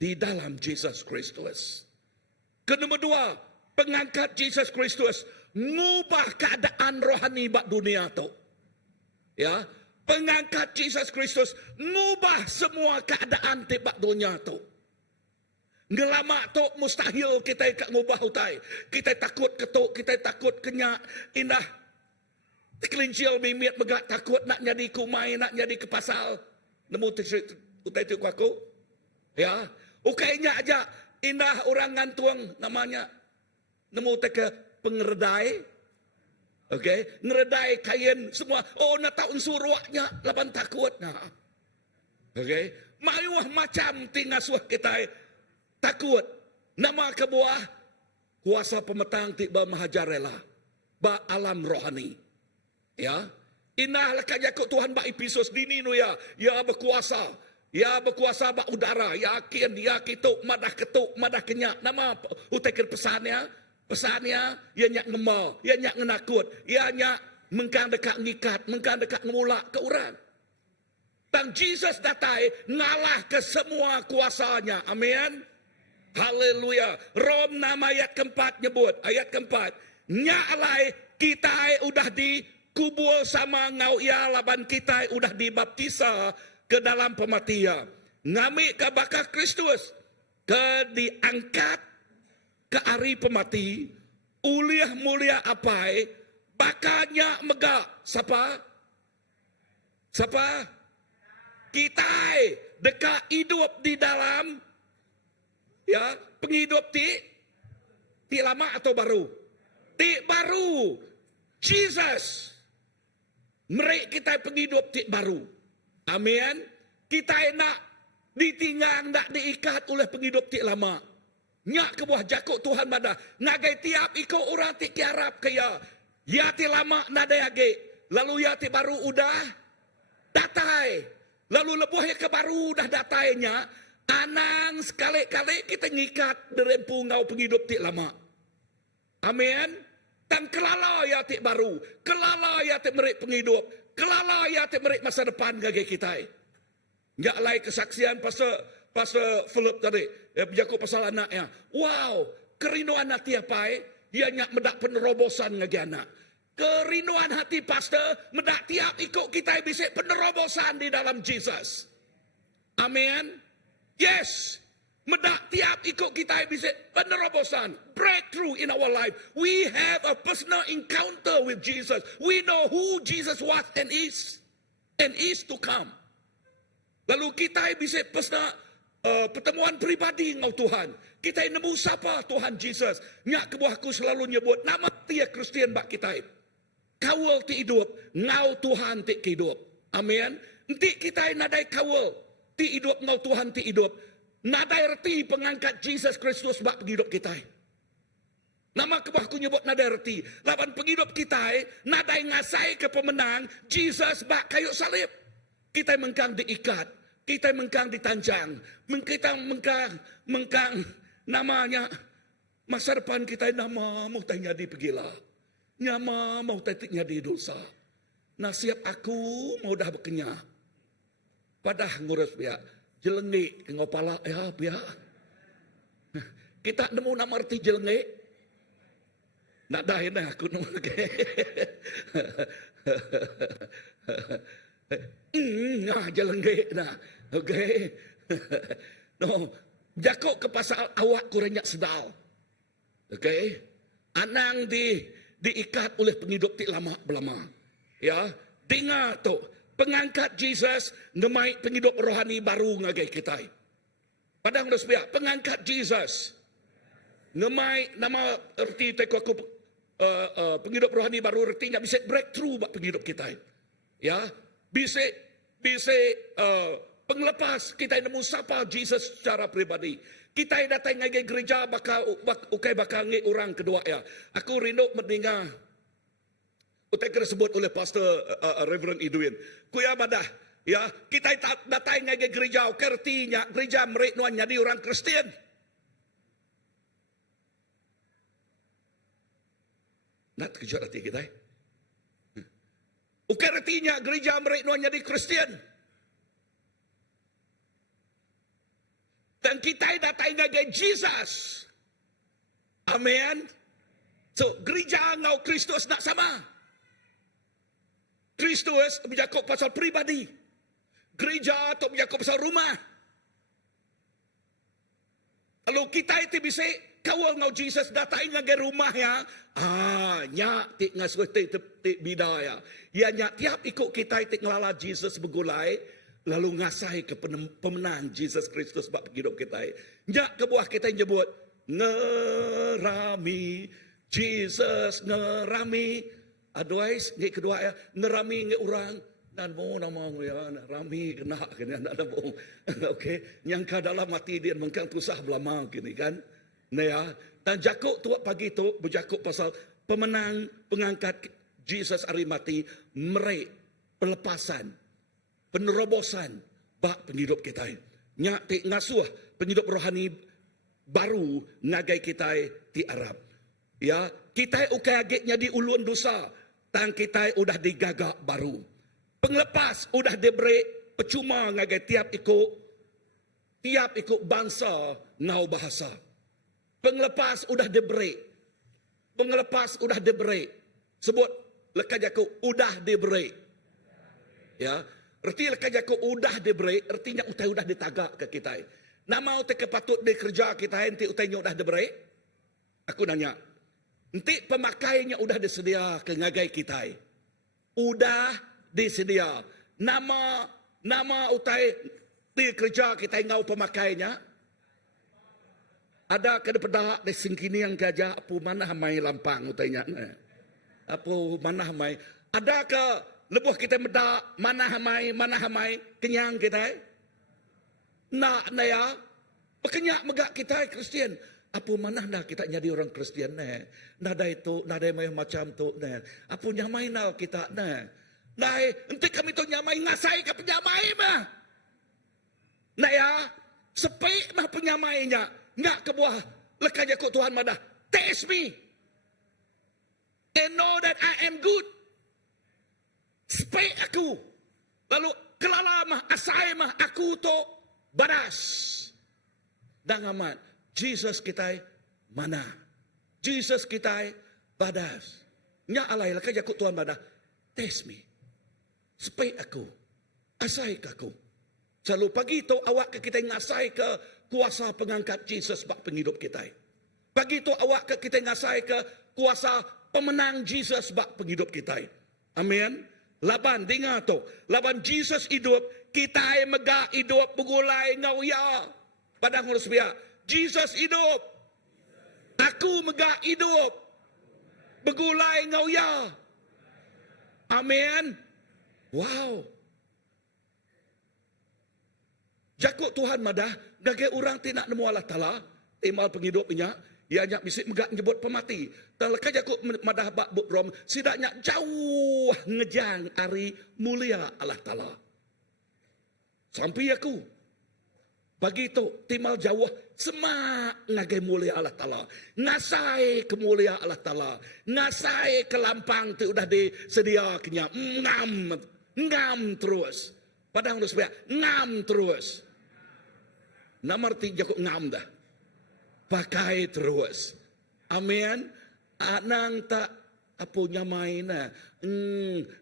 di dalam Jesus Kristus. Kedua dua, pengangkat Jesus Kristus ngubah keadaan rohani bak dunia tu. Ya, pengangkat Jesus Kristus ngubah semua keadaan di bak dunia tu. Ngelama tu mustahil kita ikat ngubah utai. Kita takut ketuk, kita takut kenyak, indah. Kelincil mimit megak takut nak jadi kumai, nak jadi ke pasal. Nemu utai tu aku. Ya, ukainya aja. Indah orang ngantuang namanya. Nemu teka pengeredai. Okay. Ngeredai kain semua. Oh nak tahu suruhnya. Lapan takut. Nah. Okay. Mayuah macam tinggal suah kita. Takut. Nama kebuah. Kuasa pemetang tiba mahajarela. Ba alam rohani. Ya. Inah lekat jakut Tuhan ba episod dini nu ya. Ya berkuasa. Ya berkuasa bak udara, yakin, ya ketuk, madah kenyak. Nama utekir pesannya, ya nyak ngemal, ya nyak ngenakut, ya nyak mengkang dekat ngikat, mengkang dekat ngemulak ke orang. Tang Jesus datai ngalah ke semua kuasanya. Amin. Haleluya. Rom 6 ayat keempat nyebut. Ayat keempat. Nya alai kita udah dikubur sama ngau ia laban kita udah dibaptisa ke dalam pematian. Ngami ke bakal Kristus. Ke diangkat ke ari pemati. Uliah mulia apai. Bakanya megak. Siapa? Siapa? Kita dekat hidup di dalam ya penghidup ti lama atau baru? Ti baru. Jesus. Mereka kita penghidup ti baru. Amin. Kita nak ditinggal, nak diikat oleh penghidup ti lama. Nyak ke buah jakuk Tuhan pada. Ngagai tiap ikut orang ti kiarap kaya. Ya ti lama nada yage. Lalu ya ti baru udah datai. Lalu lebuhnya ke baru dah datainya. Anang sekali-kali kita ngikat derempu ngau penghidup ti lama. Amin. Dan kelala ya ti baru. Kelala ya ti merik penghidup. Kelala ya ti merik masa depan gage kita. Nggak lai kesaksian pasal Philip tadi. Berjaku pasal anaknya. Wow. Kerinduan hati apa? Ia nyak medak penerobosan ngage anak. Kerinduan hati pastor mendak tiap ikut kita bisa penerobosan di dalam Jesus. Amin. Yes. Mendak tiap ikut kita bisa penerobosan. Breakthrough in our life. We have a personal encounter with Jesus. We know who Jesus was and is to come. Lalu kita bisa personal pertemuan pribadi dengan Tuhan. Kita nemu siapa Tuhan Jesus. Nyak kebuahku selalu nyebut nama dia Kristian bak kita. Kawal ti hidup, ngau Tuhan ti hidup. Amin. Nanti kita nadai kawal ti hidup, ngau Tuhan ti hidup. Nadai reti pengangkat Jesus Kristus bak penghidup kita. Nama kebahku nyebut nadai reti. Laban penghidup kita, nadai ngasai ke pemenang, Jesus bak kayu salib. Kita mengkang diikat, kita mengkang ditanjang, kita mengkang namanya masa depan kita nama mau tanya di pegila. Nyama mau tetiknya di dosa. Nasiap aku mau dah berkenya. Padah ngurus biak. Jelengi ngopala ya biak. Kita nemu nama arti jelengi. Nak dahin aku nemu. Nah jelengi. Nah. Okay. No. Jakok ke pasal awak kurenyak sedal. Okay. Anang diikat oleh penghidup ti lama belama. Ya, dengar tu pengangkat Jesus ngemai penghidup rohani baru ngagai kita. Padang resbia pengangkat Jesus ngemai nama erti teko aku penghidup rohani baru artinya bisa breakthrough bak penghidup kita. Ya, bisa penglepas kita nemu sapa Jesus secara pribadi. Kita datang ke gereja bakal ngi orang kedua ya. Aku rindu mendengar utai tersebut oleh Pastor Reverend Edwin. Kuya badah ya, kita datang ke gereja kertinya gereja mereka nuan jadi orang Kristen. Nak kerja hati kita. Ukertinya gereja mereka nuan jadi Kristen. Dan kita datang ke Jesus. Amin. So, gereja ngau Kristus nak sama. Kristus bercakap pasal pribadi. Gereja atau bercakap pasal rumah. Lalu kita itu bisa kawal ngau Jesus datang ke rumah ya. Nyak tik ngasuh tik bidaya. Ya nyak tiap ikut kita itu ngelala Jesus begulai. Lalu ngasai ke pemenang Jesus Kristus bak hidup kita. Nyak ke buah kita nyebut ngerami Jesus ngerami. Otherwise ngi kedua ya ngerami ngi orang dan mau nama ya rami kena ada bohong. Okey, yang ka dalam mati dia mengkang tusah belama gini kan. Nah ya, dan jakuk tu pagi tu berjakuk pasal pemenang pengangkat Jesus hari mati merek pelepasan penerobosan bak penghidup kita. Nyak ti ngasuh penghidup rohani baru ngagai kita di Arab. Ya, kita ukagiknya di ulun dosa. Tang kita udah digagak baru. Penglepas udah diberi percuma ngagai tiap ikut bangsa ngau bahasa. Penglepas udah diberi. Sebut lekat jaku udah diberi. Ya, erti lekat jaku udah diberi, artinya utai udah ditagak ke kita. Nama utai kepatut dikerja kita, nanti utainya udah diberi. Aku nanya, nanti pemakainya udah disedia ke ngagai kita. Udah disedia. Nama utai dikerja kita ngau pemakainya. Ada ke depan di singkini yang gajah apu mana hamai lampang utainya. Apu mana hamai. Ada ke lebuh kita medak mana hamai kenyang kita. Nak na ya. Berkenyak megak kita Kristian. Apu mana dah kita jadi orang Kristian ne. Nada itu, nada macam tu ne. Apu nyamai nal kita ne. Dai, enti kami tu nyamai ngasai ke penyamai mah. Nah ya, sepi mah penyamainya. Nggak kebuah lekanya kok Tuhan madah. Taste me. And know that I am good. Sepi aku. Lalu kelala mah, asai mah, aku tu badas. Dan amat. Jesus kita mana? Jesus kita badas. Nya alai lekanya kok Tuhan madah. Taste me. Sepi aku. Asai aku. Selalu pagi itu awak ke kita ngasai ke kuasa pengangkat Jesus bak penghidup kita. Pagi itu awak ke kita ngasai ke kuasa pemenang Jesus bak penghidup kita. Amin. Laban dengar tu. Laban Jesus hidup, kita megah hidup begulai ngau ya. Padang harus biar. Jesus hidup. Aku megah hidup. Begulai ngau ya. Amin. Wow. Jakut Tuhan madah, gagai orang tidak nemu Allah Ta'ala, imal penghidupnya, ia nyak bisik megak nyebut pemati. Terlekat jakut madah bak bukrom, sidaknya jauh ngejang hari mulia Allah Ta'ala. Sampai aku, bagi itu timal jauh semak ngagai mulia Allah Ta'ala. Ngasai kemulia Allah Ta'ala. Ngasai ke lampang tu udah disediakannya. Ngam terus. Padahal harus biar, ngam terus. Nama arti jakut ngam dah. Pakai terus. Amin. Anang tak apa nyamai na.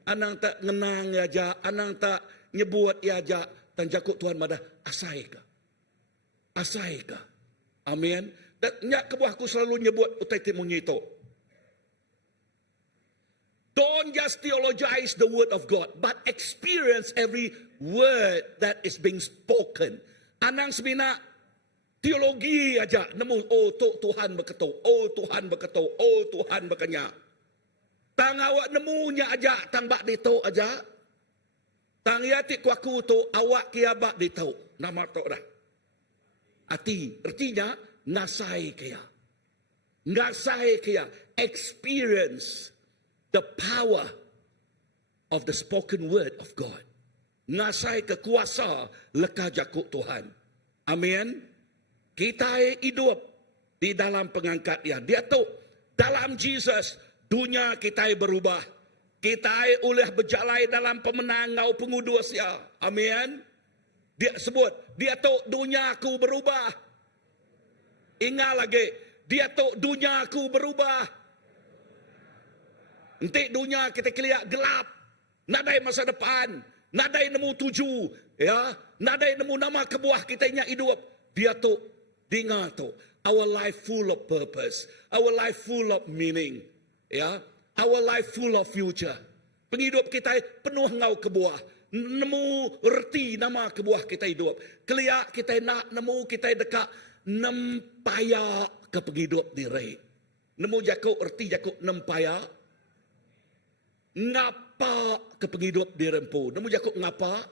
Anang tak ngenang ya ja. Anang tak nyebut ya ja. Dan jakut Tuhan madah asai ka. Asai ka. Amin. Dan nyak kebuahku selalu nyebut utai timunyi itu. Don't just theologize the word of God, but experience every word that is being spoken. Anang semina teologi aja nemu Tuhan berketuk, Tuhan berketuk, Tuhan berkenyak. Tang awak nemunya aja tang bak ditu aja. Tang yati kuaku tu awak kia bak ditu. Nama tu dah. Artinya ngasai kia. Ngasai kia experience the power of the spoken word of God. Ngasai kekuasa leka jakut Tuhan. Amin. Kita hidup di dalam pengangkat dia. Dia tu dalam Jesus dunia kita berubah. Kita oleh berjalan dalam pemenang ngau pengudus ya. Amin. Dia sebut dia tu dunia aku berubah. Ingat lagi dia tu dunia aku berubah. Nanti dunia kita kelihat gelap. Nadai masa depan. Nadai nemu tuju. Ya. Nadai nemu nama kebuah kita ingat hidup. Dia tu. Dengar tu. Our life full of purpose. Our life full of meaning. Ya. Our life full of future. Penghidup kita penuh ngau kebuah. Nemu erti nama kebuah kita hidup. Kelihat kita nak nemu kita dekat. Nempaya ke penghidup diri. Nemu jakuk erti jakuk nempaya. Ngapa ke penghidup di rempu. Namun jakut ngapa?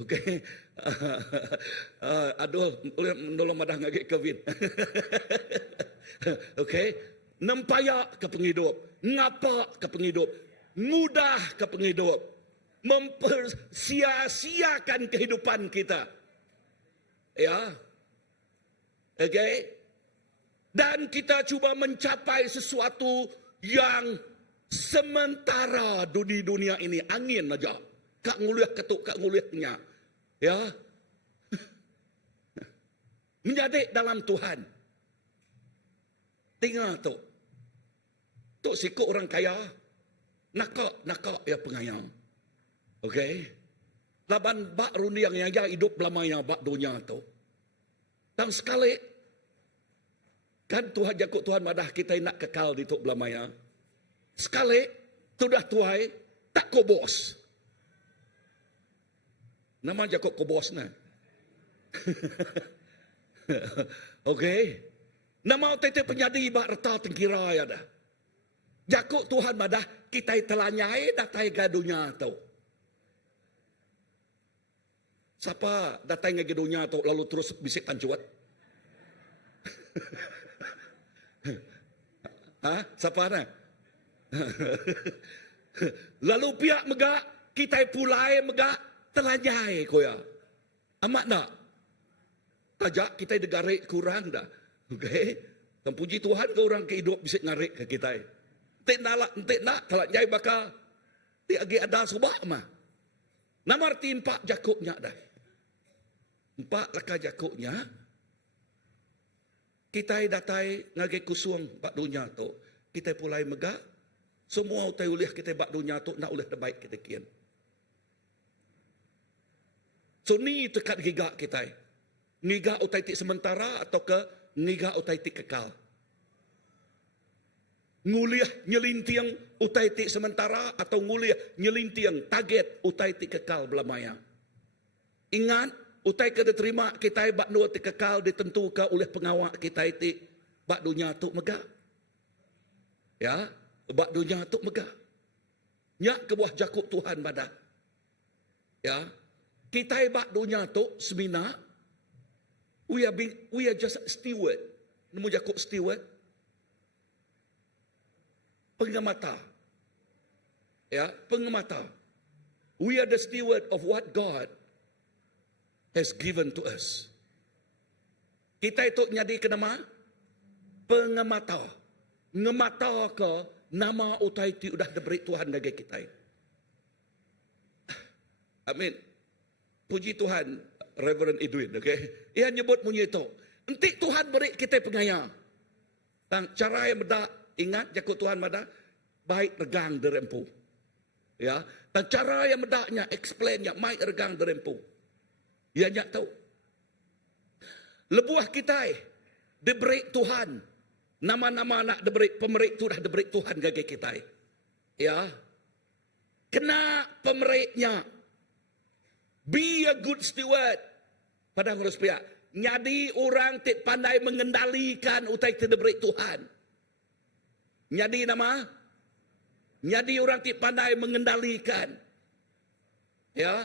Okey. Aduh, menolong madah ngagik Kevin. Okey. Nempaya ke penghidup. Ngapa ke penghidup. Mudah ke penghidup. Mempersia-siakan kehidupan kita. Ya. Okey. Dan kita cuba mencapai sesuatu yang sementara di dunia ini angin aja. kak nguliah ketuk kak nguliahnya. Ya. Menjadi dalam Tuhan. Tinggal tu. Tu sikut orang kaya. Nakak ya pengayang. Okey. Laban bak runiang yang ya hidup lamanya bak dunia tu. Dan sekali kan Tuhan jakut Tuhan madah kita nak kekal di tok belamaya. Sekali sudah tuai tak kobos. Nama jakut kobos na. Okey. Nama tete penyadi bak reta tengkira ya dah. Jakut Tuhan madah kita telanyai datai gadunya tu. Siapa datang ke dunia tu lalu terus bisik pancuat? Siapa na? Lalu pihak megak kita pulai megak telanyai koya. Amat nak? Tajak kita degarik kurang dah. Okey. Dan puji Tuhan ke orang ke hidup bisik ngarik ke kita. Entik nak telanyai bakal ti agi ada subak mah. Nama arti empat jakuknya dah. Empat laka jakuknya. Kita datai ngage kusung bak dunia tu. Kita pulai megak. Semua utai uliah kita bak dunia tu nak uliah terbaik kita kian. So ni tekat gigak kita. Ngigak utai tik sementara atau ke ngigak utai tik kekal. Nguliah nyelintiang utai tik sementara atau nguliah nyelintiang target utai tik kekal belamaya. Ingat, utai ke diterima kita bak nuat tik kekal ditentukan oleh pengawak kita tik bak dunia tu megak. Ya, bak dunia tu megak. Nyak ke buah jakuk Tuhan badak. Ya, kita bak dunia tu semina. We are just steward. Nemu jakuk steward. Pengamata. Ya, pengamata. We are the steward of what God has given to us. Kita itu nyadi ke nama pengamata. Ngemata ke nama utai ti udah diberi Tuhan bagi kita. Amin. Puji Tuhan, Reverend Edwin, okey. Ia nyebut bunyi itu. Entik Tuhan beri kita pengaya. Tang cara yang bedak, ingat jakut Tuhan mada baik regang derempu. Ya, dan cara yang bedaknya explainnya baik regang derempu. Ia nyak tahu. Lebuah kita diberi Tuhan. Nama-nama nak diberi pemerik tu dah diberi Tuhan gage kita. Ya. Kena pemeriknya. Be a good steward. Padang harus pihak. Nyadi orang tik pandai mengendalikan utai tu diberi Tuhan. Nyadi nama. Nyadi orang tik pandai mengendalikan. Ya.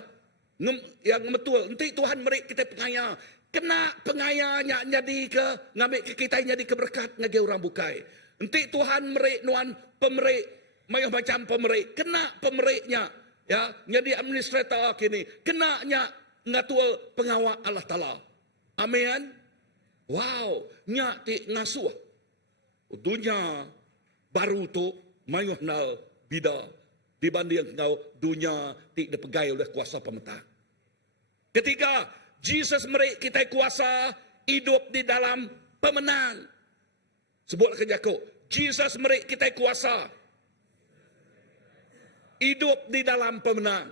Yang betul. Nanti Tuhan beri kita pengaya. Kena pengayanya nyadi ke ngambil ke kita nyadi ke berkat ngage orang bukai. Nanti Tuhan merik nuan pemerik mayah macam pemerik. Kena pemeriknya. Ya, nyadi administrator kini. Kena nya ngatua pengawal Allah Ta'ala. Amin. Wow, nya ti ngasuh. Dunia baru tu mayuh nal bida dibanding kau dunia ti dipegai oleh kuasa pemerintah. Ketiga, Jesus merik kita kuasa hidup di dalam pemenang. Sebut ke Jakub, Jesus merik kita kuasa hidup di dalam pemenang.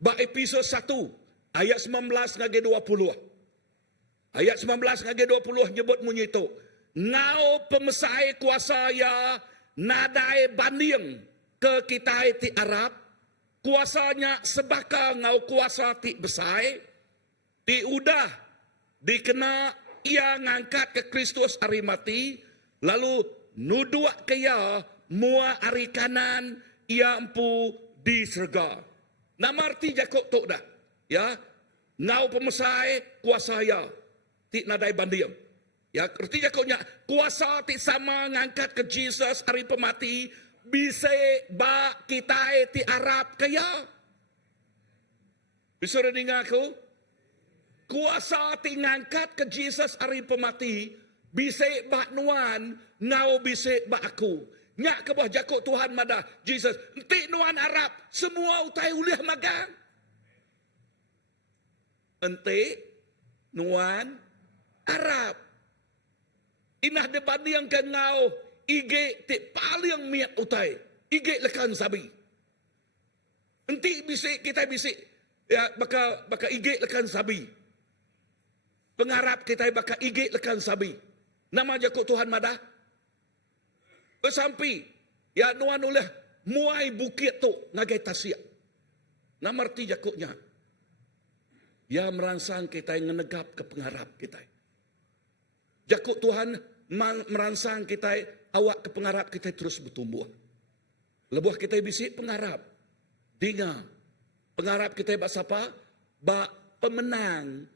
Bak episod 1 ayat 19 ngage 20. Ayat 19 ngage 20 nyebut bunyi itu. Ngau pemesai kuasa ya nadai banding ke kita ti Arab. Kuasanya sebaka ngau kuasa ti besai. Ti udah dikena ia ngangkat ke Kristus hari mati. Lalu nuduak ke ia mua hari kanan ia empu di surga. Nama arti Jakub tu dah. Ya. Ngau pemesai kuasa ya. Ti nadai banding. Ya, arti Jakubnya kuasa ti sama ngangkat ke Jesus hari pemati. Bisa ba kita ti Arab kaya. Bisa dengar aku? Kuasa ti ngangkat ke Jesus hari pemati. Bisa ba nuan ngau bisa ba aku. Nyak ke bawah jakuk Tuhan madah Jesus. Entik nuan Arab. Semua utai uliah magang. Entik nuan Arab. Inah dibanding ke ngau. Ige tik paling miak utai. Ige lekan sabi. Entik bisik kita bisik. Ya baka ige lekan sabi. Pengarap kita baka ige lekan sabi. Nama jakuk Tuhan madah. Bersampi. Ya nuan ulah muai bukit tu ngagai tasya. Namarti jakuknya. Ya merangsang kita yang ngenegap ke pengarap kita. Jakuk Tuhan merangsang kita awak ke pengarap kita terus bertumbuh. Lebuh kita bisik pengarap. Dinga. Pengarap kita bak siapa? Bak pemenang.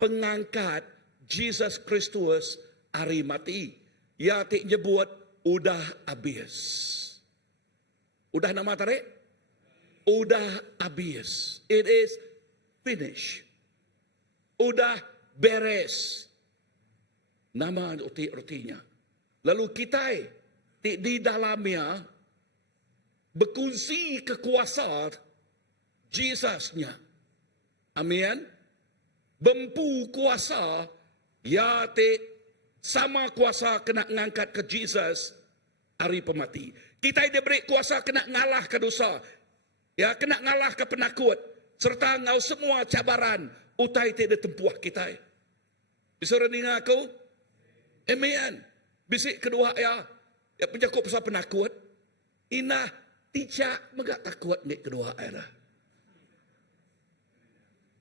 Pengangkat Jesus Kristus hari mati. Ya tik nyebut udah habis. Udah nama tarik? Udah habis. It is finished. Udah beres. Nama artinya. Lalu kita di dalamnya berkongsi kekuasaan Jesusnya. Amin. Bempu kuasa ya sama kuasa kena ngangkat ke Jesus hari pemati. Kita diberi kuasa kena ngalah ke dosa. Ya, kena ngalah ke penakut. Serta ngau semua cabaran utai tidak tempuh kita. Bisa reningah aku? Amen. Bisik kedua ya penjakup pasal penakut. Inah tidak megak takut ni kedua era.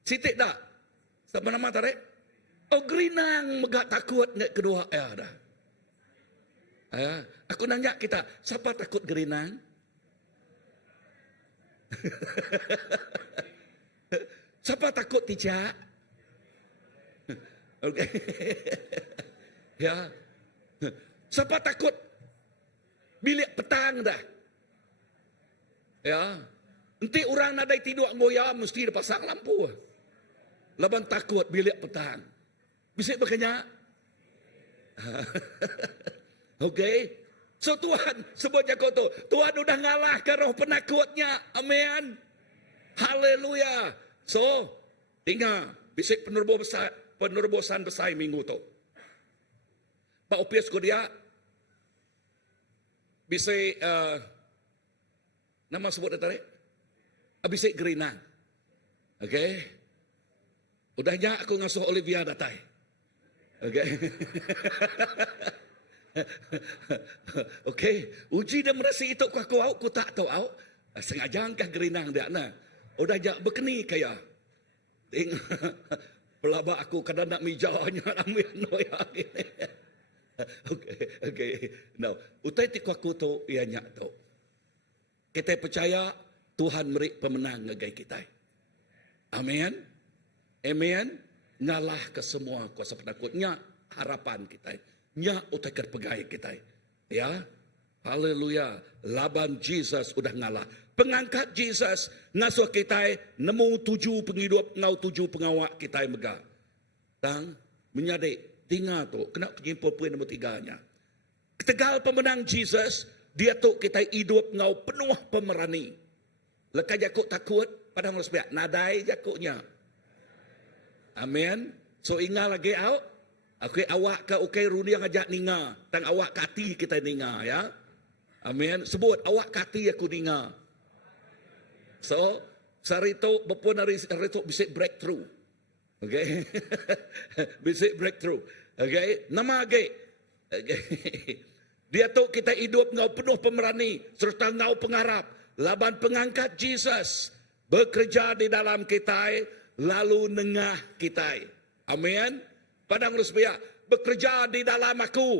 Sitik tak? Sama nama tarik? Oh gerinang megak takut ni kedua era. Aku nanya kita, siapa takut gerinang? Siapa takut tidak? Okey. Ya. Siapa takut bilik petang dah? Ya. Nanti orang nadai tidur ngoya mesti dipasang lampu. Laban takut bilik petang. Bisa berkenyak? Okey. So Tuhan sebut jakuk tu. Tuhan udah ngalahkan roh penakutnya. Amin. Haleluya. So, tinggal bisik penerobosan besar minggu tu. Pak Opius ko dia bisik nama sebut tadi. Bisik gerinang. Okey. Udahnya aku ngasuh Olivia datai. Okey. Okey, uji dan merasi itu aku tak tahu au. Sengaja angkah gerinang dia na. Udah jak berkeni kaya. Ting pelaba aku kadang nak mijanya ambil no ya. Okey. Now, utai ti aku tu ia nyak tu. Kita percaya Tuhan beri pemenang ngagai kita. Amin. Amin. Ngalah ke semua kuasa penakutnya harapan kita. Nya utai kerpegai kita. Ya. Haleluya. Laban Jesus udah ngalah. Pengangkat Jesus ngasuh kita nemu 7 penghidup ngau 7 pengawak kita megah. Tang menyadik tinggal tu kena kejimpul poin nombor 3-nya. Ketegal pemenang Jesus dia tu kita hidup ngau penuh pemerani. Lekas jakuk takut padang rusbiak nadai jakuknya. Amin. So ingat lagi au. Okey awak ke okey runi yang ajak ninga. Tang awak kati kita ninga ya. Amin. Sebut awak kati aku ninga. So sarito bepun hari sarito bisik breakthrough. Okay. Bisik breakthrough. Okay. Nama lagi. Okay. Dia tu kita hidup ngau penuh pemerani serta ngau pengarap. Laban pengangkat Jesus bekerja di dalam kita lalu nengah kita. Amin. Padang rusbiak bekerja di dalam aku.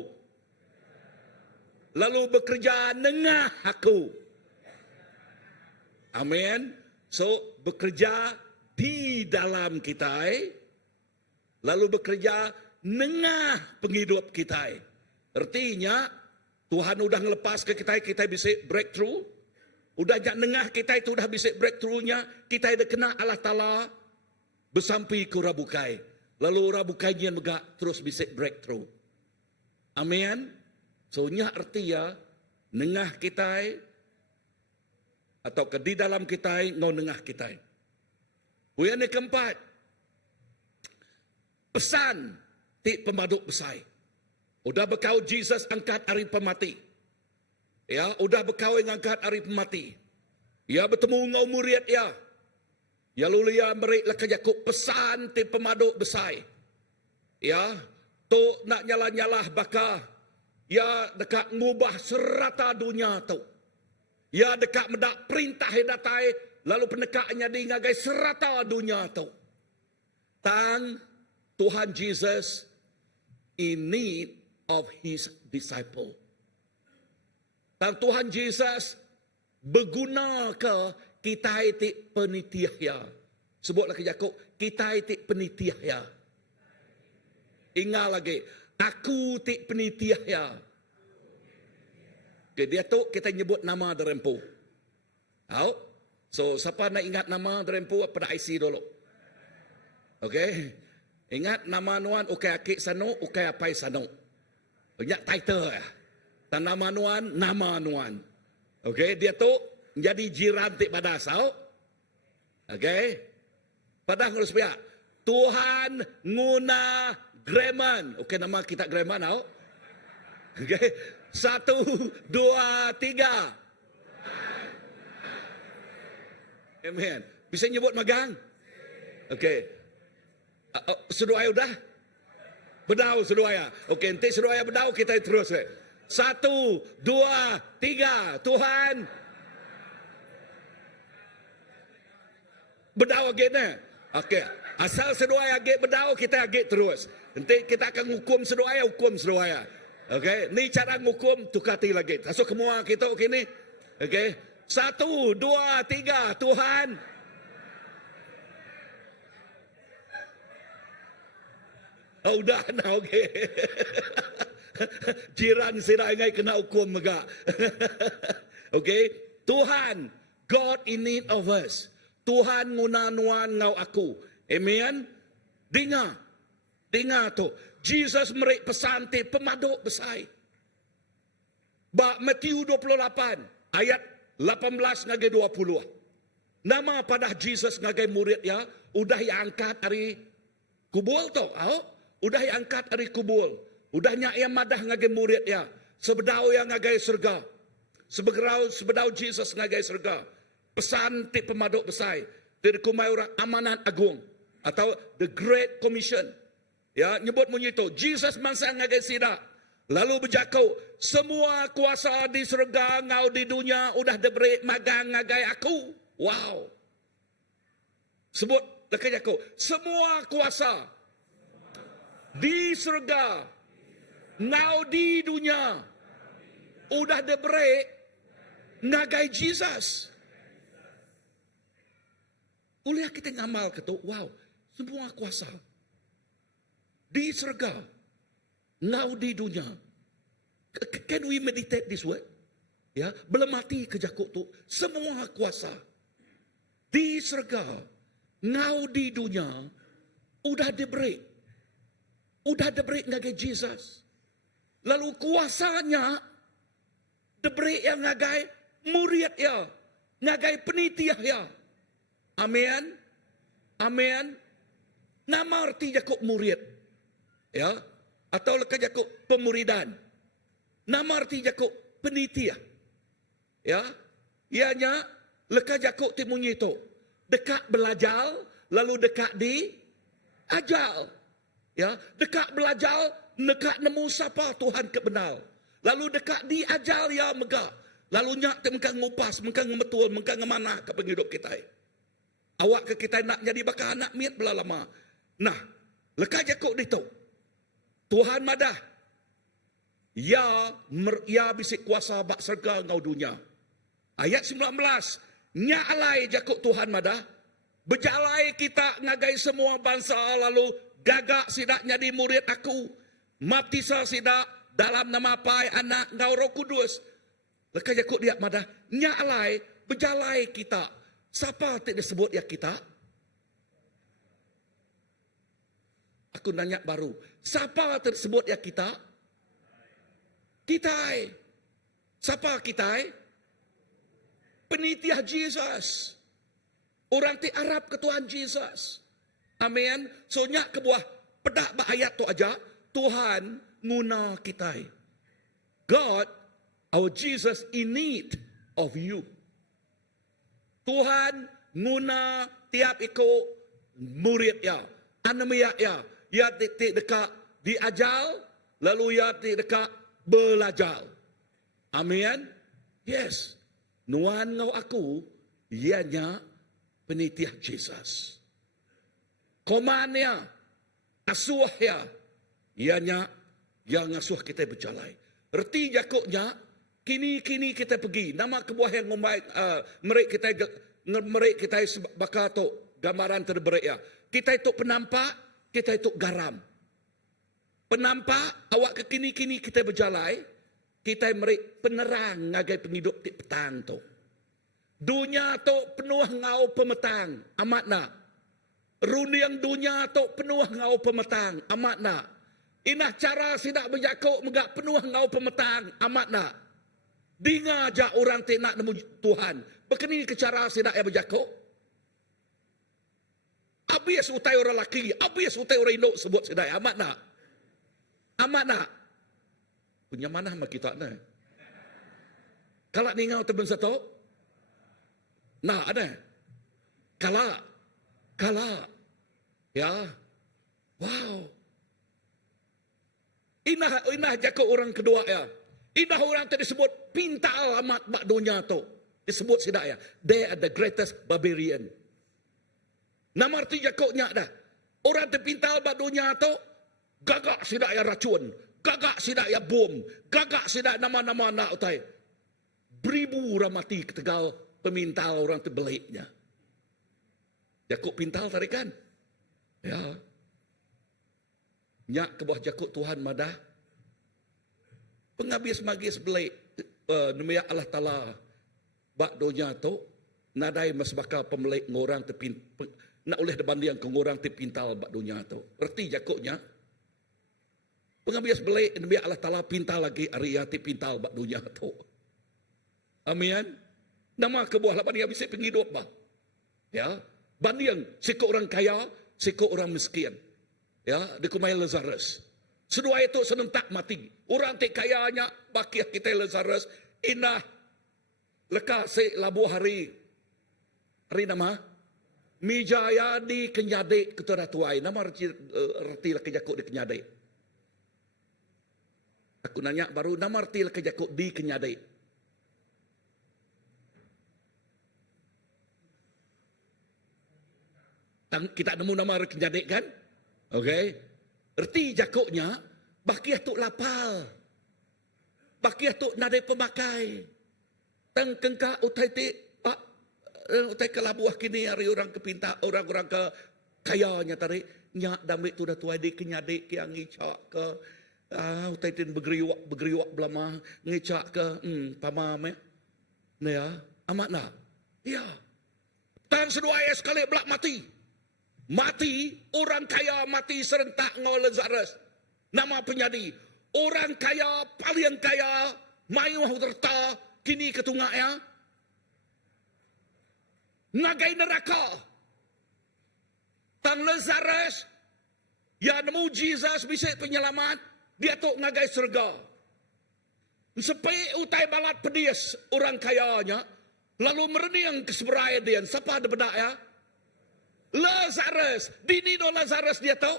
Lalu bekerja nengah aku. Amin. So bekerja di dalam kita. Lalu bekerja nengah penghidup kita. Artinya Tuhan udah ngelepas ke kita bisa breakthrough. Udah jak nengah kita itu udah bisa breakthrough-nya. Kita ada kena Allah Ta'ala bersampai ke rabukai. Lalu rabukainya megak terus bisa breakthrough. Amin. So nya arti ya nengah kita, atau ke di dalam kita, ngau nengah kita. Yang keempat, pesan ti pemaduk besai. Udah bekau Jesus angkat hari pemati. Ya, udah bekau yang angkat hari pemati. Ya bertemu ngau murid ya. Ya lalu ya mereka kajakuk pesan ti pemaduk besai. Ya, tu nak nyala-nyalah baka. Ya dekat ngubah serata dunia tu. Ya dekat mendak perintah hidatai lalu pendekatnya di ngagai serata dunia tu. Tang Tuhan Jesus in need of his disciple. Dan Tuhan Yesus berguna ke kita itu penitiah ya. Sebutlah ke Yakub, kita itu penitiah ya. Ingat lagi, aku itu penitiah ya. Okay, dia tu kita nyebut nama derempu. Tahu? So, siapa nak ingat nama derempu pada IC dulu. Okay? Ingat nama nuan ukai akik sano, ukai apai sano. Ingat title ya. Dan nama nuan. Okay, dia tu jadi jiran tik badas, tahu? Okay? Padahal harus biar. Tuhan nguna Greman. Okay, nama kita Greman, tahu? Okay? 1, 2, 3. Amen. Bisa nyebut magang? Okay. Seduaya udah? Bedau seduaya. Okey, nanti seduaya bedau kita terus. 1, 2, 3. Tuhan. Bedau agaknya. Okey. Asal seduaya agak bedau, kita agak terus. Nanti kita akan hukum seduaya. Okey. Ni cara hukum tukati lagi. Masuk semua kita okey ni. Okey. 1, 2, 3. Tuhan. Oh, udah nah okey. Jiran sira ingai kena hukum mega. Okey. Tuhan, God in need of us. Tuhan ngunanuan ngau aku. Amen. Dengar tu. Jesus merik pesan ti pemaduk besai. Ba Matius 28 ayat 18 ngagai 20. Nama pada Jesus ngagai murid ya, udah yang angkat dari kubul tu. Udah yang angkat dari kubul. Udahnya yang madah ngagai murid ya. Sebedau yang ngagai surga. Sebedau Jesus ngagai surga. Pesan ti pemaduk besai. Dari kumai orang amanat agung. Atau the Great Commission. Ya, nyebut bunyi itu. Jesus mangsa ngagai sidak. Lalu berjakau. Semua kuasa di surga ngau di dunia udah diberi magang ngagai aku. Wow. Sebut dekat jakau. Semua kuasa di surga ngau di dunia udah diberi ngagai Jesus. Boleh kita ngamal ketuk, wow, semua kuasa di surga ngau di dunia. Can we meditate this word? Ya, belum mati kejakuk tu, semua kuasa di surga ngau di dunia udah diberi ngagai Jesus. Lalu kuasanya diberi yang ngagai murid ya, ngagai penitiah ya. Amen. Amen. Nama arti Yakub murid. Ya, atau leka Yakub pemuridan. Nama arti Yakub penitiah. Ya, ianya leka Yakub timunyi itu. Dekat belajar, lalu dekat di ajal. Ya, dekat belajar, dekat nemu siapa Tuhan kebenar. Lalu dekat di ajal ya megah. Lalu nyak mengkang ngupas, mengkang ngemetul, mengkang ngemana ke penghidup kita. Awak ke kita nak jadi bakal anak miat bela lama. Nah, leka Yakub itu. Tuhan madah. Ya bisik kuasa bak serga ngau dunia. Ayat 19. Nya alai Yakub Tuhan madah. Berjalai kita ngagai semua bangsa lalu gagak sidak jadi murid aku. Baptisa sidak dalam nama Pai, Anak, ngau Roh Kudus. Leka Yakub dia madah. Nya alai berjalai kita. Siapa tidak disebut ya kita? Aku nanya baru. Siapa tersebut ya kita? Kita. Siapa kita? Penitiah Jesus. Orang ti Arab ke Tuhan Jesus. Amin. So nyak ke buah pedak ba ayat tu aja. Tuhan nguna kita. God, our Jesus in need of you. Tuhan nguna tiap iko murid ya. Anemia ya. Ya titik dekat diajal. Lalu ya titik dekat belajar. Amin. Yes. Nuan ngau aku. Ianya penitiah Jesus. Komannya. Asuhnya. Ianya yang asuh kita berjalan. Erti jakuknya. Kini kita pergi. Nama kebuah yang membaik. Mereka kita bakal tu gambaran terberik ya. Kita itu penampak. Kita itu garam. Penampak. Awak ke kini kita berjalan. Kita mereka penerang ngagai penghidup di petang tu. Dunia tu penuh ngau pemetang. Amat nak. Runiang dunia tu penuh ngau pemetang. Amat nak. Inah cara sidak berjakuk megak penuh ngau pemetang. Amat nak. Dengar je orang tak nak nemu Tuhan. Begini ke cara sidak yang berjakuk. Habis utai orang laki. Habis utai orang induk sebut sidak. Amat nak. Amat nak. Punya mana mak kita nak. Kalau ni ngau tebun satu. Nah ada. Kala. Ya. Wow. Inah jakuk orang kedua ya. Inah orang tu disebut pintal amat bak dunia tu. Disebut sidak ya. They are the greatest barbarian. Nama arti jakuknya dah. Orang tu pintal bak dunia tu. Gagak sidak ya racun. Gagak sidak ya bom. Gagak sidak nama-nama nak utai. Beribu orang mati ketegal pemintal orang tu beliknya. Jakuk pintal tarikan. Ya. Nyak ke bawah jakuk Tuhan madah. Pengabis-magis belik. Nemiak Allah Ta'ala. Bak dunia tu. Nadai mas bakal pemelik ngorang terpintal. Nak oleh dibanding ke ngorang terpintal bak dunia tu. Erti jakuknya. Pengabis belik. Nemiak Allah Ta'ala pintal lagi. Arya terpintal bak dunia tu. Amin. Nama ke bawah lapan yang bisa penghidup bah. Ya. Banding sikut orang kaya. Sikut orang miskin. Ya, di kumai Lazarus. Sedua itu serentak mati. Orang tak kayanya baki kita Lazarus inah leka se labu hari nama mijaya di kenyade ketua tuai. Nama arti leka jakuk di kenyade. Aku nanya baru nama arti leka jakuk di kenyade. Kita nemu nama kenyade kan? Okey. Erti jakuknya bakiah tu lapal. Bakiah tu nadai pemakai. Tang kengka utai ti utai ke labuah kini hari orang kepinta orang-orang ke kayanya tadi nyak damit tu dah tuai di kenyade ke yang ngicak ke utai tin begeriwak belama ngicak ke pamam ya amat nak ya tang sedua ayat sekali belak mati. Mati, orang kaya mati serentak ngau Lazarus. Nama penyadi. Orang kaya, paling kaya, mayu harta, kini ketungak ya. Ngagai neraka. Tang Lazarus, ya nemu Jesus bisa penyelamat, dia tu ngagai surga. Sepai utai balat pedis orang kayanya, lalu merening ke seberai dia. Siapa ada bedak ya? Lazarus, dini do Lazarus dia tahu.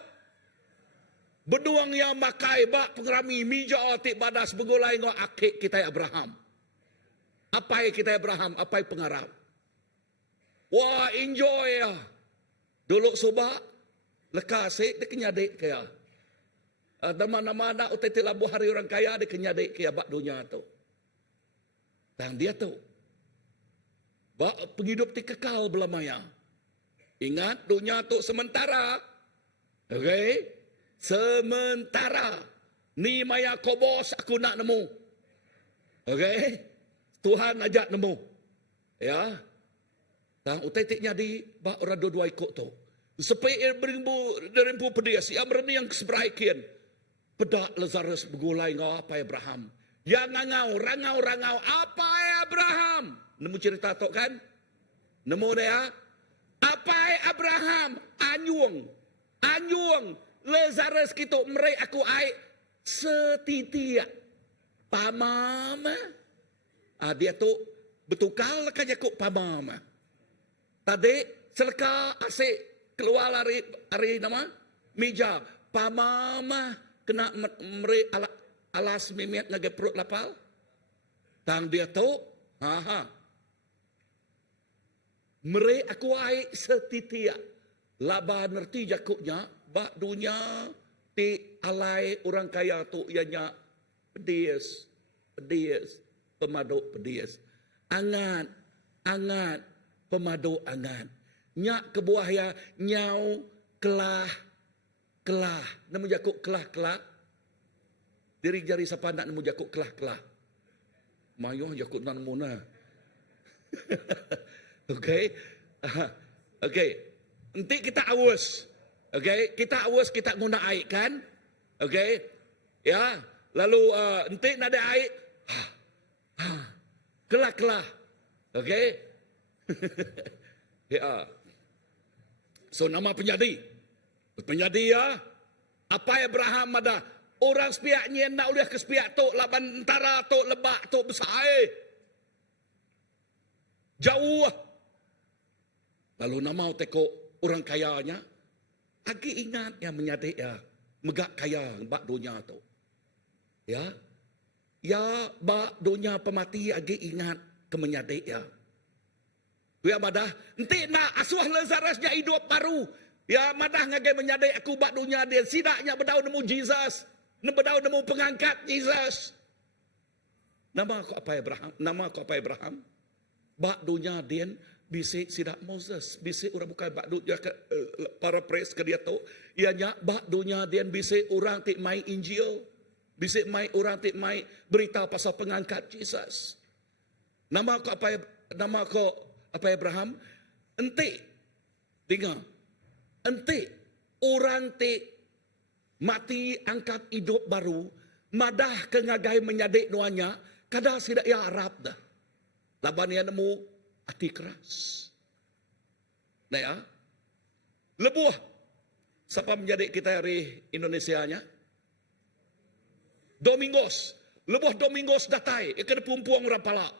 Beduang yang makai bak pengerami mija atik badas begulai ngo akik kita Abraham. Apa yang kita Abraham, apa yang pengarap. Wah, enjoy ya. Dulu soba lekasik dia kenyadik kaya. Nama-nama nak utai labu hari orang kaya dia kenyadik kaya bak dunia tu. Dan dia tu. Bak penghidup ti kekal belamaya. Ingat dunia tu sementara. Okey. Sementara. Ni maya kobos aku nak nemu. Okey. Tuhan ajak nemu. Ya. Dan utai tiknya di bak orang dua-dua ikut tu. Sepai berimbu pedis. Yang berani yang keseberaikian. Pedak Lazarus bergulai ngau apa Abraham. Ya rangau. Apa Abraham? Nemu cerita tu kan? Nemu dia? Apa Abraham? Anyung. Lazarus kita merai aku ai setitia. Pamama. Dia tu betukal kan Yakub pamama. Tadi seleka asyik keluar hari nama meja. Pamama kena merai alas mimiat ngagai perut lapal. Tang dia tu, merai aku ai setitia. Laba nerti jakuknya, bak dunia ti alai orang kaya tu ianya pedias, pemaduk pedias. Angan, pemaduk angan. Nyak kebuah ya nyau kelah. Nemu jakuk kelah. Diri jari siapa nak nemu jakuk kelah. Mayuh jakuk nan muna. Okey. Nanti kita awas. Okey, kita awas kita guna air kan? Okey. Ya, lalu nanti nak ada air. Kelah. Okey. Ya. So nama penjadi ya. Apa Abraham ada? Orang sepiaknya nak uliah ke sepiak tu, laban antara tu, lebak tu besar. Jauh. Lalu nama teko orang kayanya, agi ingat yang menyadik ya, megak kaya bak dunia tu. Ya, bak dunia pemati agi ingat ke menyadik ya. Ya madah, nanti nak asuh Lazarusnya hidup baru. Ya madah ngagai menyadik aku bak dunia dia, sidaknya bedau nemu Jesus. Nebedau nemu pengangkat Jesus. Nama aku apa Abraham? Bak dunia dia bisik sidak Moses. Bisik orang bukan bak dunia para pres ke dia tu. Ianya bak dunia dia bisik orang tik mai Injil. Bisik mai orang tik mai berita pasal pengangkat Jesus. Nama aku apa Abraham? Enti. Dengar. Enti orang tik mati angkat hidup baru, madah ke ngagai menyadik nuanya, kadang sidak ya Arab dah. Laban yang nemu hati keras. Nah ya, lebuh. Siapa menyadik kita hari Indonesianya? Domingos. Lebuh Domingos datai. Ia kena pumpuang orang pala.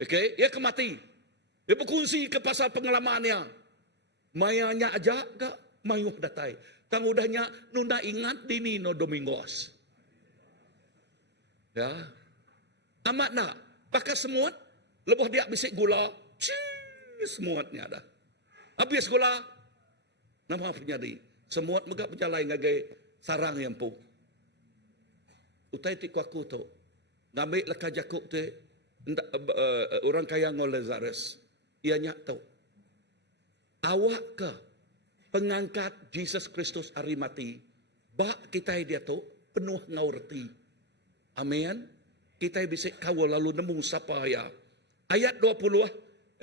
Okay? Ia kemati. Dia berkongsi ke pasal pengalamannya. Mayanya aja gak mayuh datai. Tangudahnya nunda ingat dini no Domingos. Ya. Amat nak. Pakai semut. Lepas dia bisik gula. Semutnya dah. Habis gula. Nama penyadi. Semut megak berjalan ngagai sarang yang pun. Utai tiku aku tu. Ngambil leka jakuk tu. Orang kaya ngol Lazarus. Ia nyak tahu. Awak ke pengangkat Jesus Kristus hari mati, bak kita dia tu penuh ngaurti. Amin. Kita bisa kawal lalu nemu siapa ya. Ayat 20,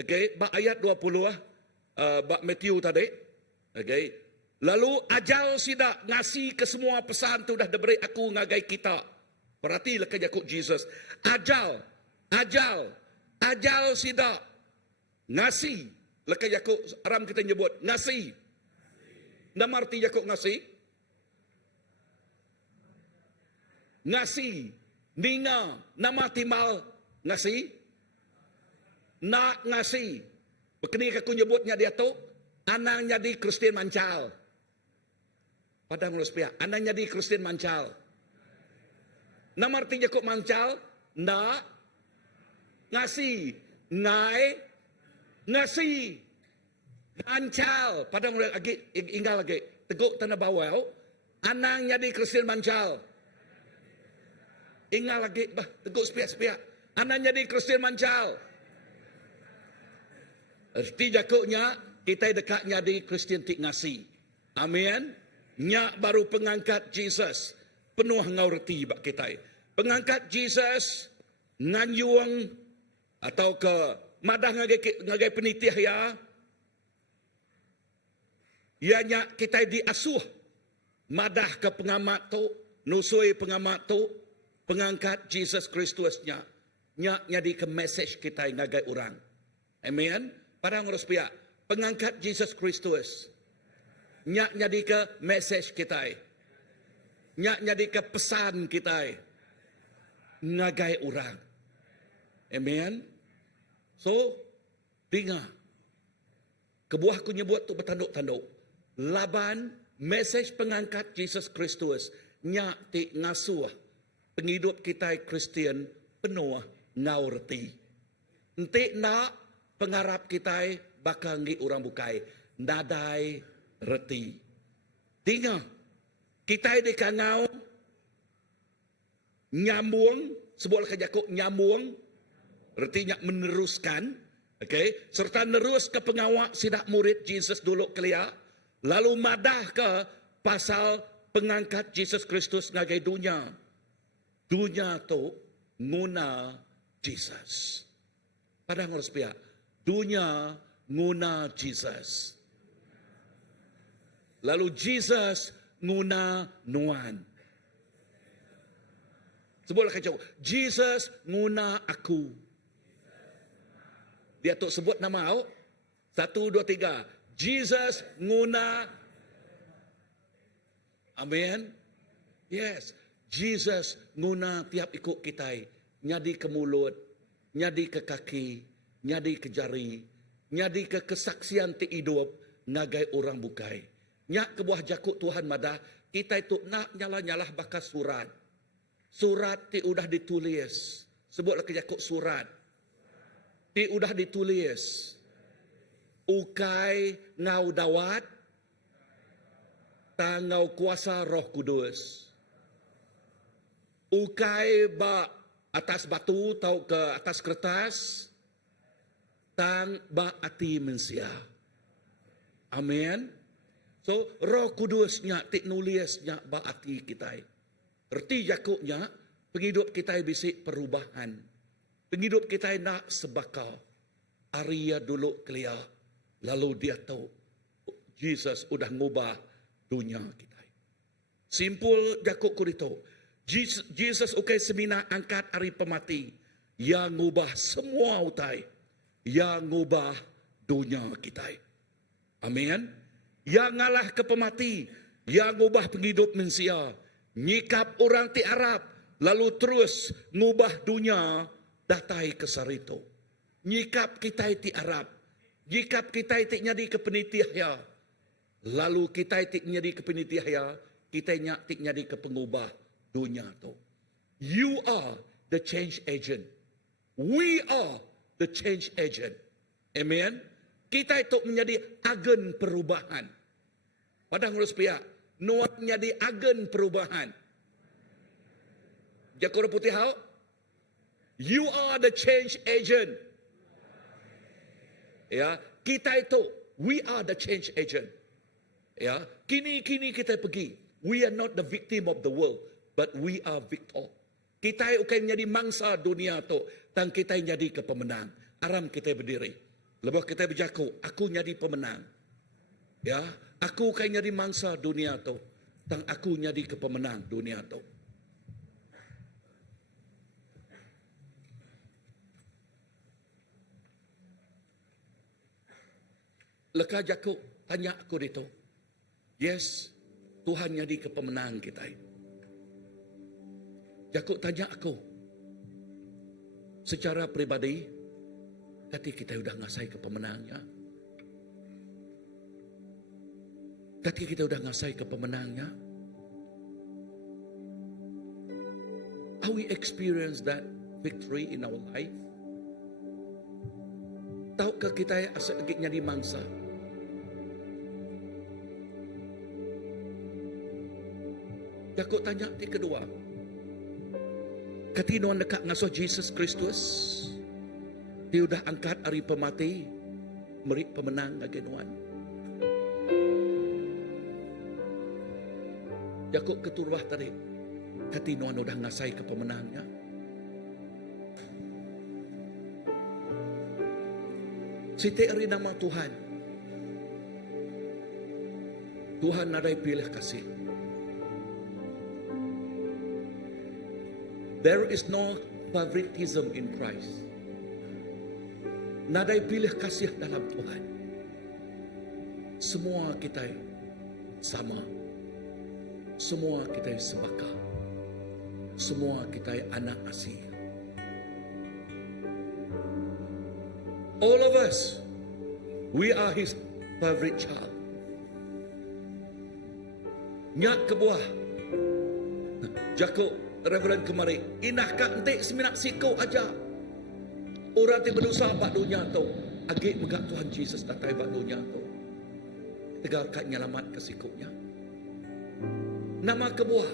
okey, bak ayat 20 bak Matthew tadi. Okey. Lalu ajal sidak ngasih ke semua pesan tu dah diberi aku ngagai kita. Perhatilah kerja kok Jesus. Ajal sidak ngasih. Lekah Yakub Aram kita nyebut ngasih. Nama arti Yakub ngasih? Ngasih. Ninga. Nama timal ngasih? Nak ngasih. Begini aku nyebutnya dia tu. Anaknya di Kristen Mancal. Pada mulus pihak. Anaknya di Kristen Mancal. Nama arti Yakub Mancal? Nak. Ngasih. Ngasih. Mancal. Pada mulai lagi, inggal lagi. Teguk tanah bawah. Anangnya di Kristen Mancal. Ingal lagi. Teguk sepiak-sepiak. Anangnya di Kristen Mancal. Erti jakuknya, kita dekatnya di Kristen Tik Ngasih. Amin. Nyak baru pengangkat Jesus. Penuh ngaurti bak kita. Pengangkat Jesus. Nganyuang. Atau ke madah ngagai penitih ya. Ianya kita diasuh. Madah ke pengamat tu. Nusui pengamat tu. pengangkat Jesus Kristusnya, nya jadi ke message kita ngagai orang. Amen. Padang harus pihak, pengangkat Jesus Kristus, nya jadi ke message kita, nya jadi ke pesan kita ngagai orang. Amen. So, dengar. Kebuahku nyebut tu bertanduk-tanduk. Laban message pengangkat Jesus Kristus nya ti ngasuh penghidup kita Kristian penuh ngaurti. Enti nak pengarap kita bakal ngi orang bukai nadai reti. Dengar. Kita di kangau nyambung, sebuah kejakuk nyambung, artinya meneruskan, okay? Serta nerus ke pengawak sidak murid Jesus dulu kelia, lalu madah ke pasal pengangkat Jesus Kristus ngagai dunia. Dunia tu nguna Jesus. Padang harus pihak, dunia nguna Jesus. Lalu Jesus nguna nuan. Sebutlah kacau. Jesus nguna aku. Dia tu sebut nama awak. 1, 2, 3. Jesus nguna. Amen. Yes. Jesus nguna tiap ikut kita. Nyadi ke mulut. Nyadi ke kaki. Nyadi ke jari. Nyadi ke kesaksian ti hidup. Ngagai orang bukai. Nyak ke buah jakuk Tuhan madah. Kita itu nak nyalah-nyalah bakas surat. Surat ti udah ditulis. Sebutlah ke jakuk surat. Ti udah ditulis. Ukai ngau dawat. Tangau kuasa Roh Kudus. Ukai ba atas batu atau ke atas kertas. Tang ba ati mensia. Amin. So Roh Kudusnya ti nulisnya ba ati kita. Erti jakuknya, penghidup kita bisik perubahan. Penghidup kita nak sebakau. Arya dulu kelia. Lalu dia tahu, Jesus udah ngubah dunia kita. Simpul jakukku itu. Jesus ukai semina angkat hari pemati. Yang ngubah semua utai. Yang ngubah dunia kita. Amin. Yang ngalah ke pemati. Yang ngubah penghidup manusia. Nyikap orang ti Arab, lalu terus ngubah dunia datai ke sarito. Nyikap kita ti Arab, nyikap kita ti nyadi ke penitiahya. Lalu kita ti nyadi ke penitiahya, kita ti nyadi ke pengubah dunia tu. You are the change agent. We are the change agent. Amen. Kita itu menjadi agen perubahan. Padang harus pihak. Noah menjadi agen perubahan. Jakura putih hau. You are the change agent. Ya, kita itu, we are the change agent. Ya, kini kita pergi. We are not the victim of the world, but we are victor. Kita akan menjadi mangsa dunia tu, dan kita jadi kepemenang. Aram kita berdiri. Lepas kita berjaku, aku jadi pemenang. Ya, aku akan jadi mangsa dunia tu. Dan aku jadi kepemenang dunia tu. Leka jakuk tanya aku itu. Yes, Tuhan jadi kepemenang kita. Jakuk tanya aku. Secara pribadi, kati kita sudah ngasai kepemenangnya. Kati kita sudah ngasai kepemenangnya. How we experience that victory in our life? Tahukah kita asalnya di mangsa? Jakuk tanya ti kedua. Katinuan dekat ngasuh Jesus Kristus. Dia sudah angkat hari pemati. Merik pemenang ngagenuan. Jakuk keturbah tadi. Katinuan sudah ngasai ke pemenangnya. Siti eri nama Tuhan. Tuhan nadai pilih kasih. There is no favoritism in Christ. Nadai pilih kasih dalam Tuhan. Semua kita sama. Semua kita sebaka. Semua kita anak asih. All of us, we are His favorite child. Nyak kebuah. Jako Reverend kemari. Inahkah entik seminak siko aja. Orang yang berdosa pak dunia tu. Agak megak Tuhan Yesus datai pak dunia tu. Tegal kat nyelamat ke sikunya. Nama kebuah.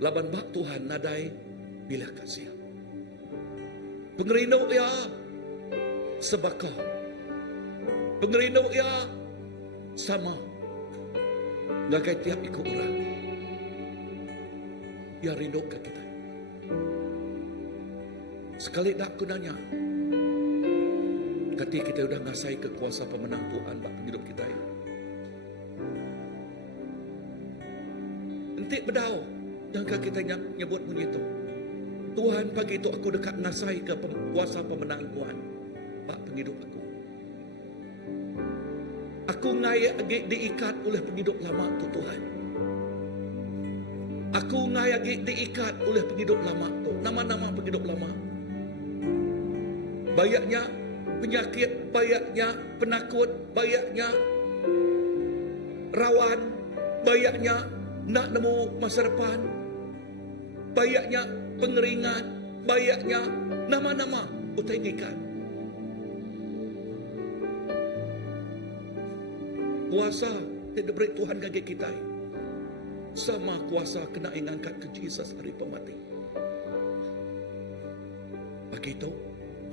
Laban bak Tuhan nadai bila kasih. Pengerindau ya sebaka. Pengerindau ya sama. Ngagai tiap ikut orang. Ya rindu ke kita. Sekali dah aku nanya. Ketika kita sudah ngasai kekuasa pemenang Tuhan bak hidup kita ini. Entik bedau. Yang kita nyebut bunyi itu. Tuhan pagi itu aku dekat ngasai ke kuasa pemenang Tuhan. Bak penghidup aku. Aku ngayak diikat oleh penghidup lama tu Tuhan. Aku ngayak diikat oleh penghidup lama tu. Nama-nama penghidup lama. Bayaknya penyakit, bayaknya penakut, bayaknya rawan, bayaknya nak nemu masa depan, bayaknya pengeringan, bayaknya nama-nama utai nikah. Kuasa yang diberi Tuhan bagi kita sama kuasa kena ingangkat ke Jesus hari pemati. Begitu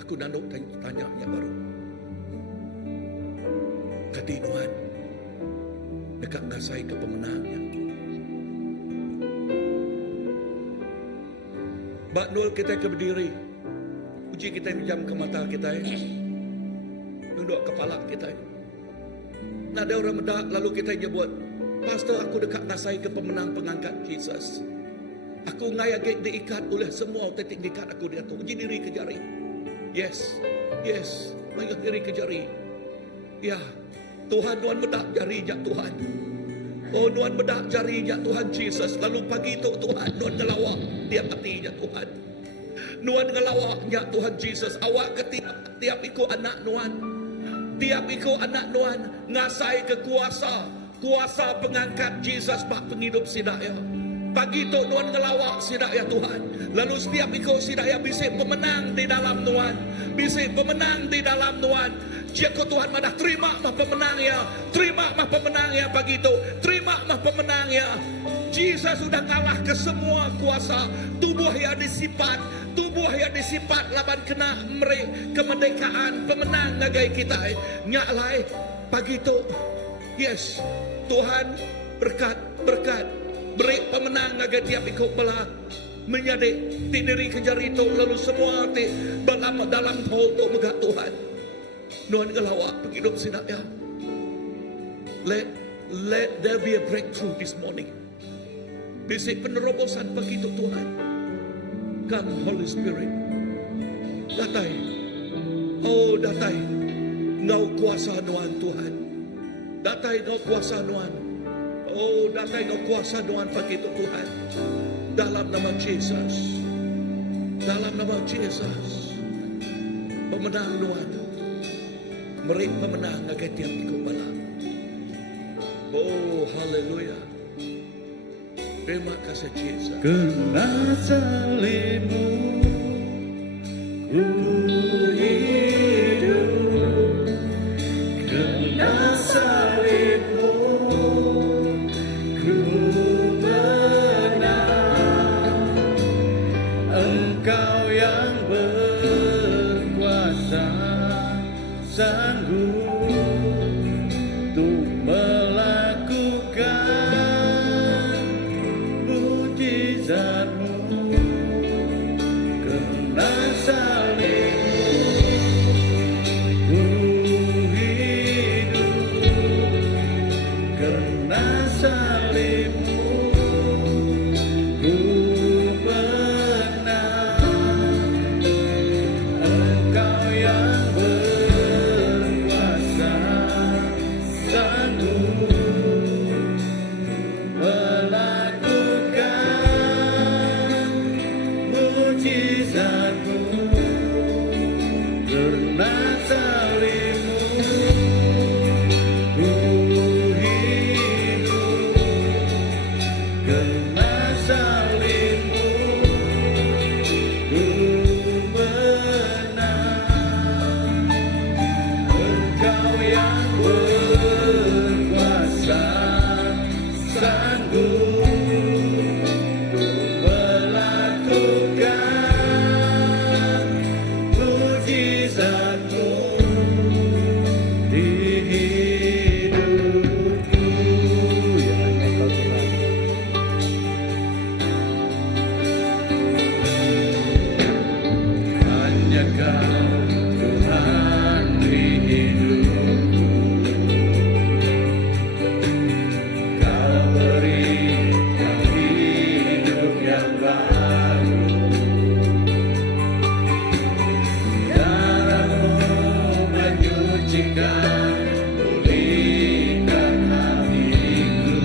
aku nanduk tanya-tanya baru. Ketinuan dekat ngasai ke pemenangnya. Bak nul kita ke berdiri. Uji kita jam ke mata kita. Duduk kepala kita. Nada orang medak lalu kita nyebut, Pastor aku dekat ngasai ke pemenang pengangkat Jesus. Aku ngayak diikat oleh semua titik diikat aku dia tu. Uji diri ke jari. Yes. Ngayak diri ke jari. Ya. Tuhan medak jari jak Tuhan. Oh Tuhan medak jari jak Tuhan Jesus. Lalu pagi itu Tuhan ngelawak tiap hati jak Tuhan. Ngelawak jak Tuhan Jesus. Awak tiap ikut anak Tuhan. Tiap ikut anak Tuhan ngasai kuasa pengangkat Jesus bak penghidup sidaya. Pagi itu Tuhan ngelawak sidaya Tuhan. Lalu setiap ikut sidaya bisa pemenang di dalam Tuhan. Bisa pemenang di dalam Tuhan. Jika Tuhan mana terima mah pemenangnya. Terima mah pemenangnya pagi itu. Terima mah pemenangnya. Jesus sudah kalah ke semua kuasa. Tubuh yang disifat laban kena kemerdekaan pemenang nagai kita. Nyaklai pagi itu. Yes, Tuhan berkat beri pemenang nagai tiap ikut belah menyadik tiniri kejar itu lalu semua dalam hal untuk megah Tuhan. Nuan gelawak penghidup sidaya. Let there be a breakthrough this morning. Bisik penerobosan begitu Tuhan. Come Holy Spirit. Datai. Oh datai. Ngau kuasa Nuan Tuhan. Datai ngau kuasa Nuan. Oh datai ngau kuasa Nuan begitu Tuhan. Dalam nama Jesus. Dalam nama Jesus. Pemenang Nuan. Mereka pemenang agar tiap ikut malam. Oh haleluya. Terima kasih Yesus. Kena salibmu ku hidup. Kena salibmu ku menang. Engkau yang berkuasa sanggup untuk melakukan mujizatmu. Kena salibmu ku hidup. Kena salibmu ku menang. Kena salibmu ku menang. Engkau yang berkuasa, sanggup untuk melakukan mujizat-Mu di hidupku. Ya, Engkau Tuhan. Hanya Kau Tuhan di hidupku. Kau berikan hidup yang baru. Darah-Mu menyucikan, pulihkan hatiku.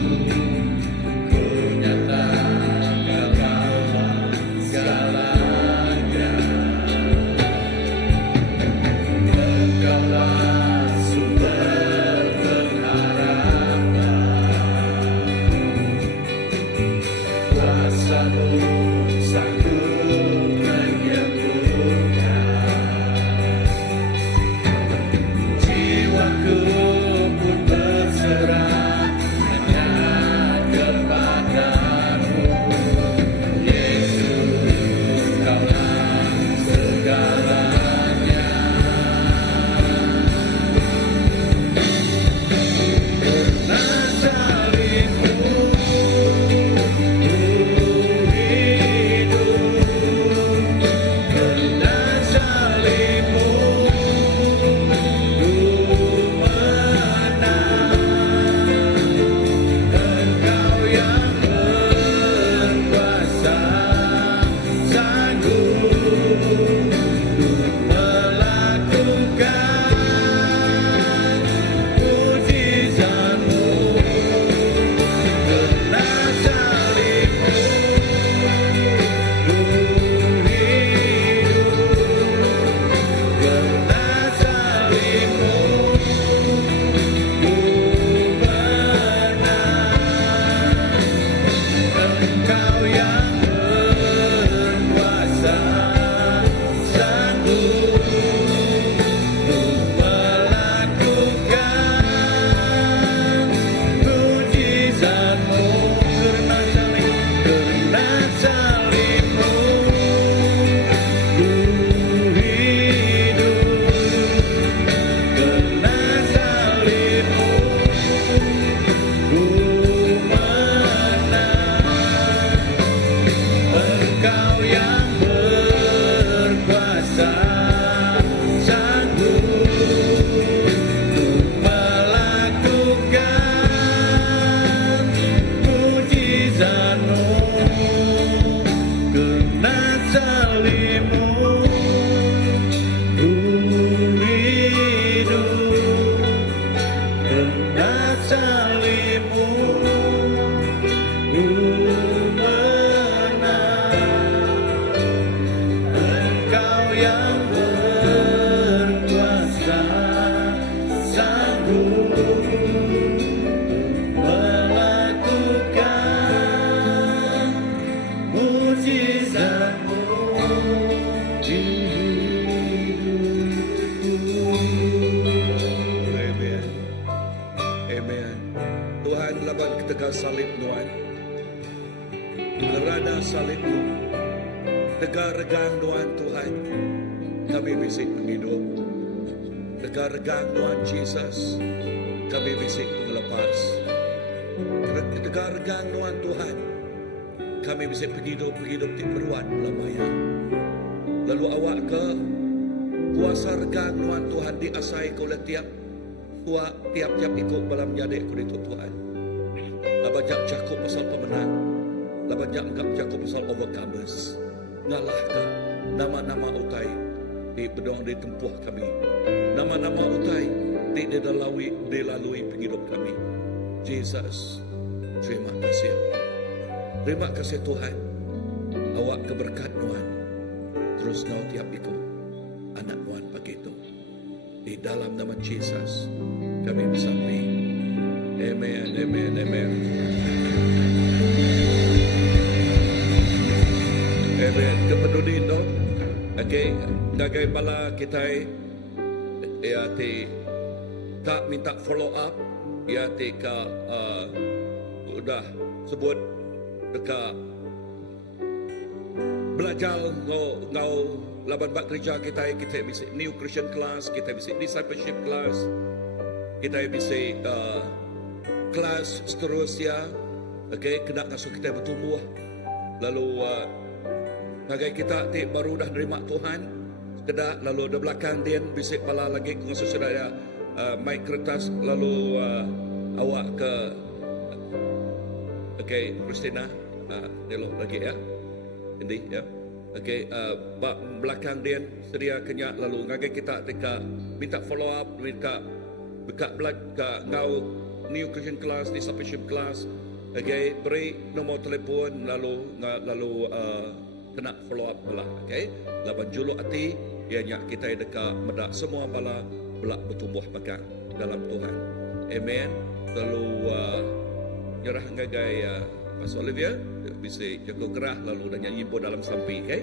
Ku nyatakan Kaulah segalanya. Engkaulah sumber pengharapan. Kuasa-Mu sanggup menyembuhkan. Jiwaku pun berserah hanya kepadamu. Yesus, Kaulah segalanya. Kena salibmu ku hidup. Kena salibmu ku menang. Engkau yang berkuasa, sanggup untuk melakukan mujizat-Mu. Kena salibmu ku hidup. Kena salibmu ku menang. Engkau yang berkuasa, sanggup untuk melakukan mujizat-Mu. Kena salibmu ku hidup. Kena salibmu ku menang. Engkau yang berkuasa, sanggup untuk melakukan mujizat-Mu. Kena salibmu ku hidup. Kena salibmu ku menang. Engkau yang berkuasa, sanggup untuk melakukan mujizat-Mu di hidupku. Amen. Amen. Tuhan, laban ketegar salib Tuhan. Kerana salib-Mu, tegar regang Tuhan Tuhan, kami bisa menghidup. Tegar regang Tuhan Jesus, kami bisa melepas. Tegar regang Tuhan Tuhan, kami bisa menghidup di peruan lamaya. Lalu awak ke kuasa regang Tuhan Tuhan diasai kau tiap tiap ikut balam jadek ku itu Tuhan. Labajak cakup pasal pemenang. Labajak enggak cakup pasal overcomers. Ngalahkah nama-nama utai di bedong di tempuh kami. Nama-nama utai di dilalui penghidup kami. Jesus, terima kasih. Terima kasih Tuhan. Awak keberkat Tuhan. Terus kau tiap ikut anak Tuhan begitu. Di dalam nama Jesus kami bersampai. Amen, amen, amen. Okay, gagay bala kita ya ti tak minta follow up ya ti ka udah sebut dekat belajar ngau laban bak kerja kita bisa new Christian class, kita bisa discipleship class, kita bisa kelas seterusnya. Okay, kena ngasuh kita bertumbuh. Lalu bagai kita baru dah nerima Tuhan, kedak lalu di belakang dia bisik pala lagi ngasuh saudara mic kertas lalu awak ke okay, Christina Nelo lagi ya. Jadi ya. Okay, belakang dia sedia kenyak lalu ngagai kita tika minta follow up, minta buka belak ngau new Christian class, discipleship class. Okay, beri nombor telefon lalu kena follow up bala. Okay, laban juluk hati ianya kita dekat medak semua bala belak bertumbuh pegang dalam Tuhan. Amen. Lalu nyerah ngagai Pastor Olivia bisa jaga gerah lalu dan nyanyi dalam sampai. Okay.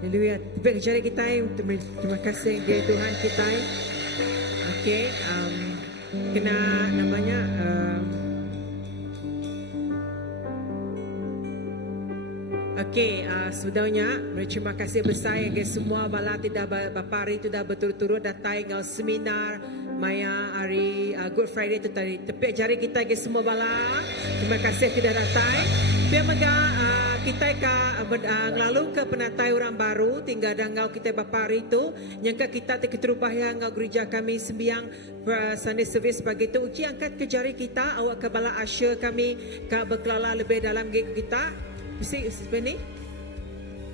Haleluya. Terima kasih kita. Terima kasih kepada Tuhan kita. Okay. Kena namanya okey, saudara, terima kasih besar ke semua bala tidak bapa hari tu dah berturut-turut datang ngau seminar maya hari Good Friday tu tadi. Tepi jari kita ke semua bala. Terima kasih tidak datang. Biar mega kita lalu ke penatai orang baru tinggal dangau kita bapa hari tu yang kita terketerupah yang ngau gereja kami sembiang Sunday service pagi tu uji angkat ke jari kita awak ke bala usher kami ke berkelala lebih dalam kita. Bisa ni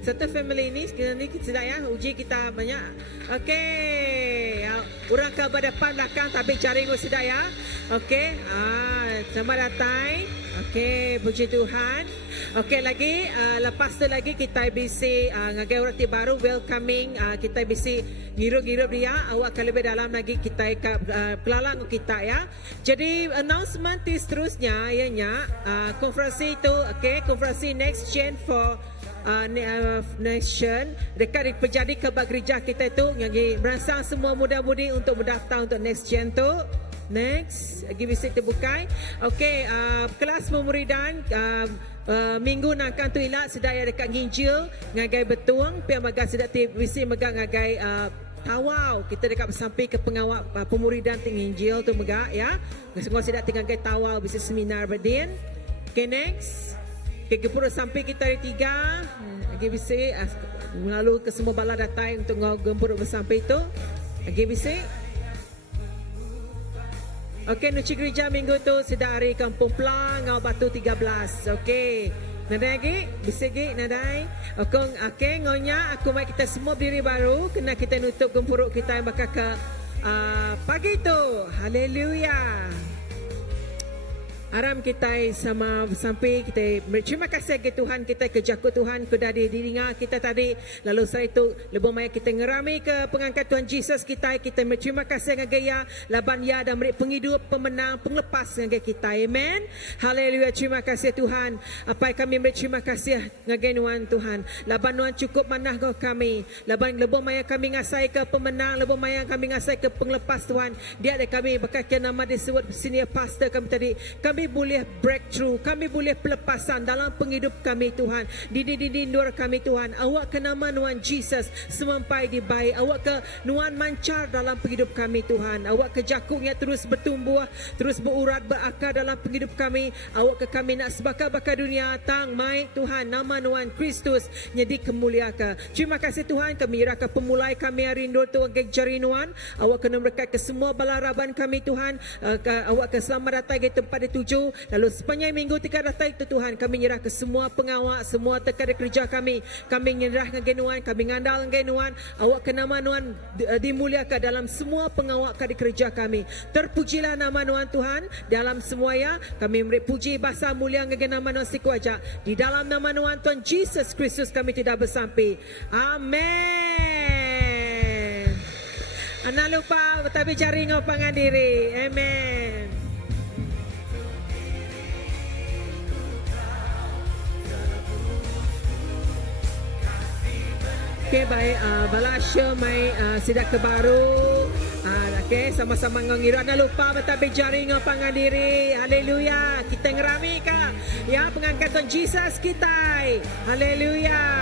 satu family ini kita ya uji kita banyak. Okey, orang ke depan belakang tapi cari ngau sedaya. Okey, selamat datang. Okey, puji Tuhan. Okey, lagi lepas tu lagi kita bisa ngagai orang baru welcoming, kita bisa ngirup-ngirup dia awak ke lebih dalam lagi kita pelalang kita ya. Jadi announcement seterusnya ianya konferensi itu okey, konferensi next gen for nation dekat terjadi ke gereja kita itu yang merangsang semua muda-mudi untuk mendaftar untuk next gen tu. Next, lagi bisa terbuka. Okey, kelas pemuridan minggu nakkan tu ilat sedaya dekat Nginjil ngagai betuang pihak maga sedak bisa megang ngagai tawau kita dekat sampai ke pengawal pemuridan Nginjil tu mega ya. Semua sedak tinggal ngagai tawau bisa seminar berdin. Okay, next. Okay, kepura sampai kita hari 3 lagi bisa lalu ke semua bala datang untuk gempur bersampai itu. Lagi bisa. Okey, nuci gereja minggu tu sedang hari Kampung Pelang, Ngau Batu 13. Okey. Nadai lagi? Bisa lagi? Nadai? Okey, ngonya aku mai kita semua berdiri baru. Kena kita nutup gempuruk kita yang bakal ke pagi tu. Haleluya. Aram kita sama sampai kita terima kasih ke Tuhan kita ke jakut Tuhan ke dari diringa kita tadi lalu saya itu lebih banyak kita ngerami ke pengangkat Tuhan Yesus kita terima kasih dengan gaya laban ya dan mereka penghidup pemenang penglepas dengan kita. Amen. Haleluya. Terima kasih Tuhan. Apa kami berterima kasih dengan Tuhan. Laban Tuhan cukup manah kami. Laban lebih banyak kami ngasai ke pemenang, lebih banyak kami ngasai ke penglepas Tuhan. Dia ada kami berkata nama disebut senior pastor kami tadi. Kami boleh breakthrough, kami boleh pelepasan dalam penghidup kami Tuhan. Di luar kami Tuhan. Awak ke nama Tuhan Jesus semampai dibaik. Awak ke Tuhan mancar dalam penghidup kami Tuhan. Awak ke jakungnya terus bertumbuh, terus berurat berakar dalam penghidup kami. Awak ke kami nak sebakar-bakar dunia tang mai Tuhan nama Tuhan Kristus jadi kemuliakan. Terima kasih Tuhan kami raka pemulai kami hari ini tu agak jari Tuhan. Awak kena berkat ke semua balaraban kami Tuhan. Awak ke selamat datang ke tempat dituju. Lalu sepanjang minggu tiga datang itu Tuhan kami nyerah ke semua pengawal, semua tekad kerja kami. Kami nyerah dengan Tuhan, kami ngandal dengan Tuhan. Awak ke nama Tuhan dimuliakan dalam semua pengawal kerja kami. Terpujilah nama Tuhan dalam semuanya. Kami memberi puji bahasa mulia dengan nama Tuhan sekuaja. Di dalam nama Tuhan Yesus Kristus kami tidak bersampai. Amen. Jangan lupa tapi cari ngopangan diri. Amen. Okay, baik. Balasya mai sidak kebaru. Okay, sama-sama ngira. Jangan lupa bertabik jari ngapangan diri. Haleluya. Kita ngerami ka. Ya, pengangkatan Jesus kita. Haleluya.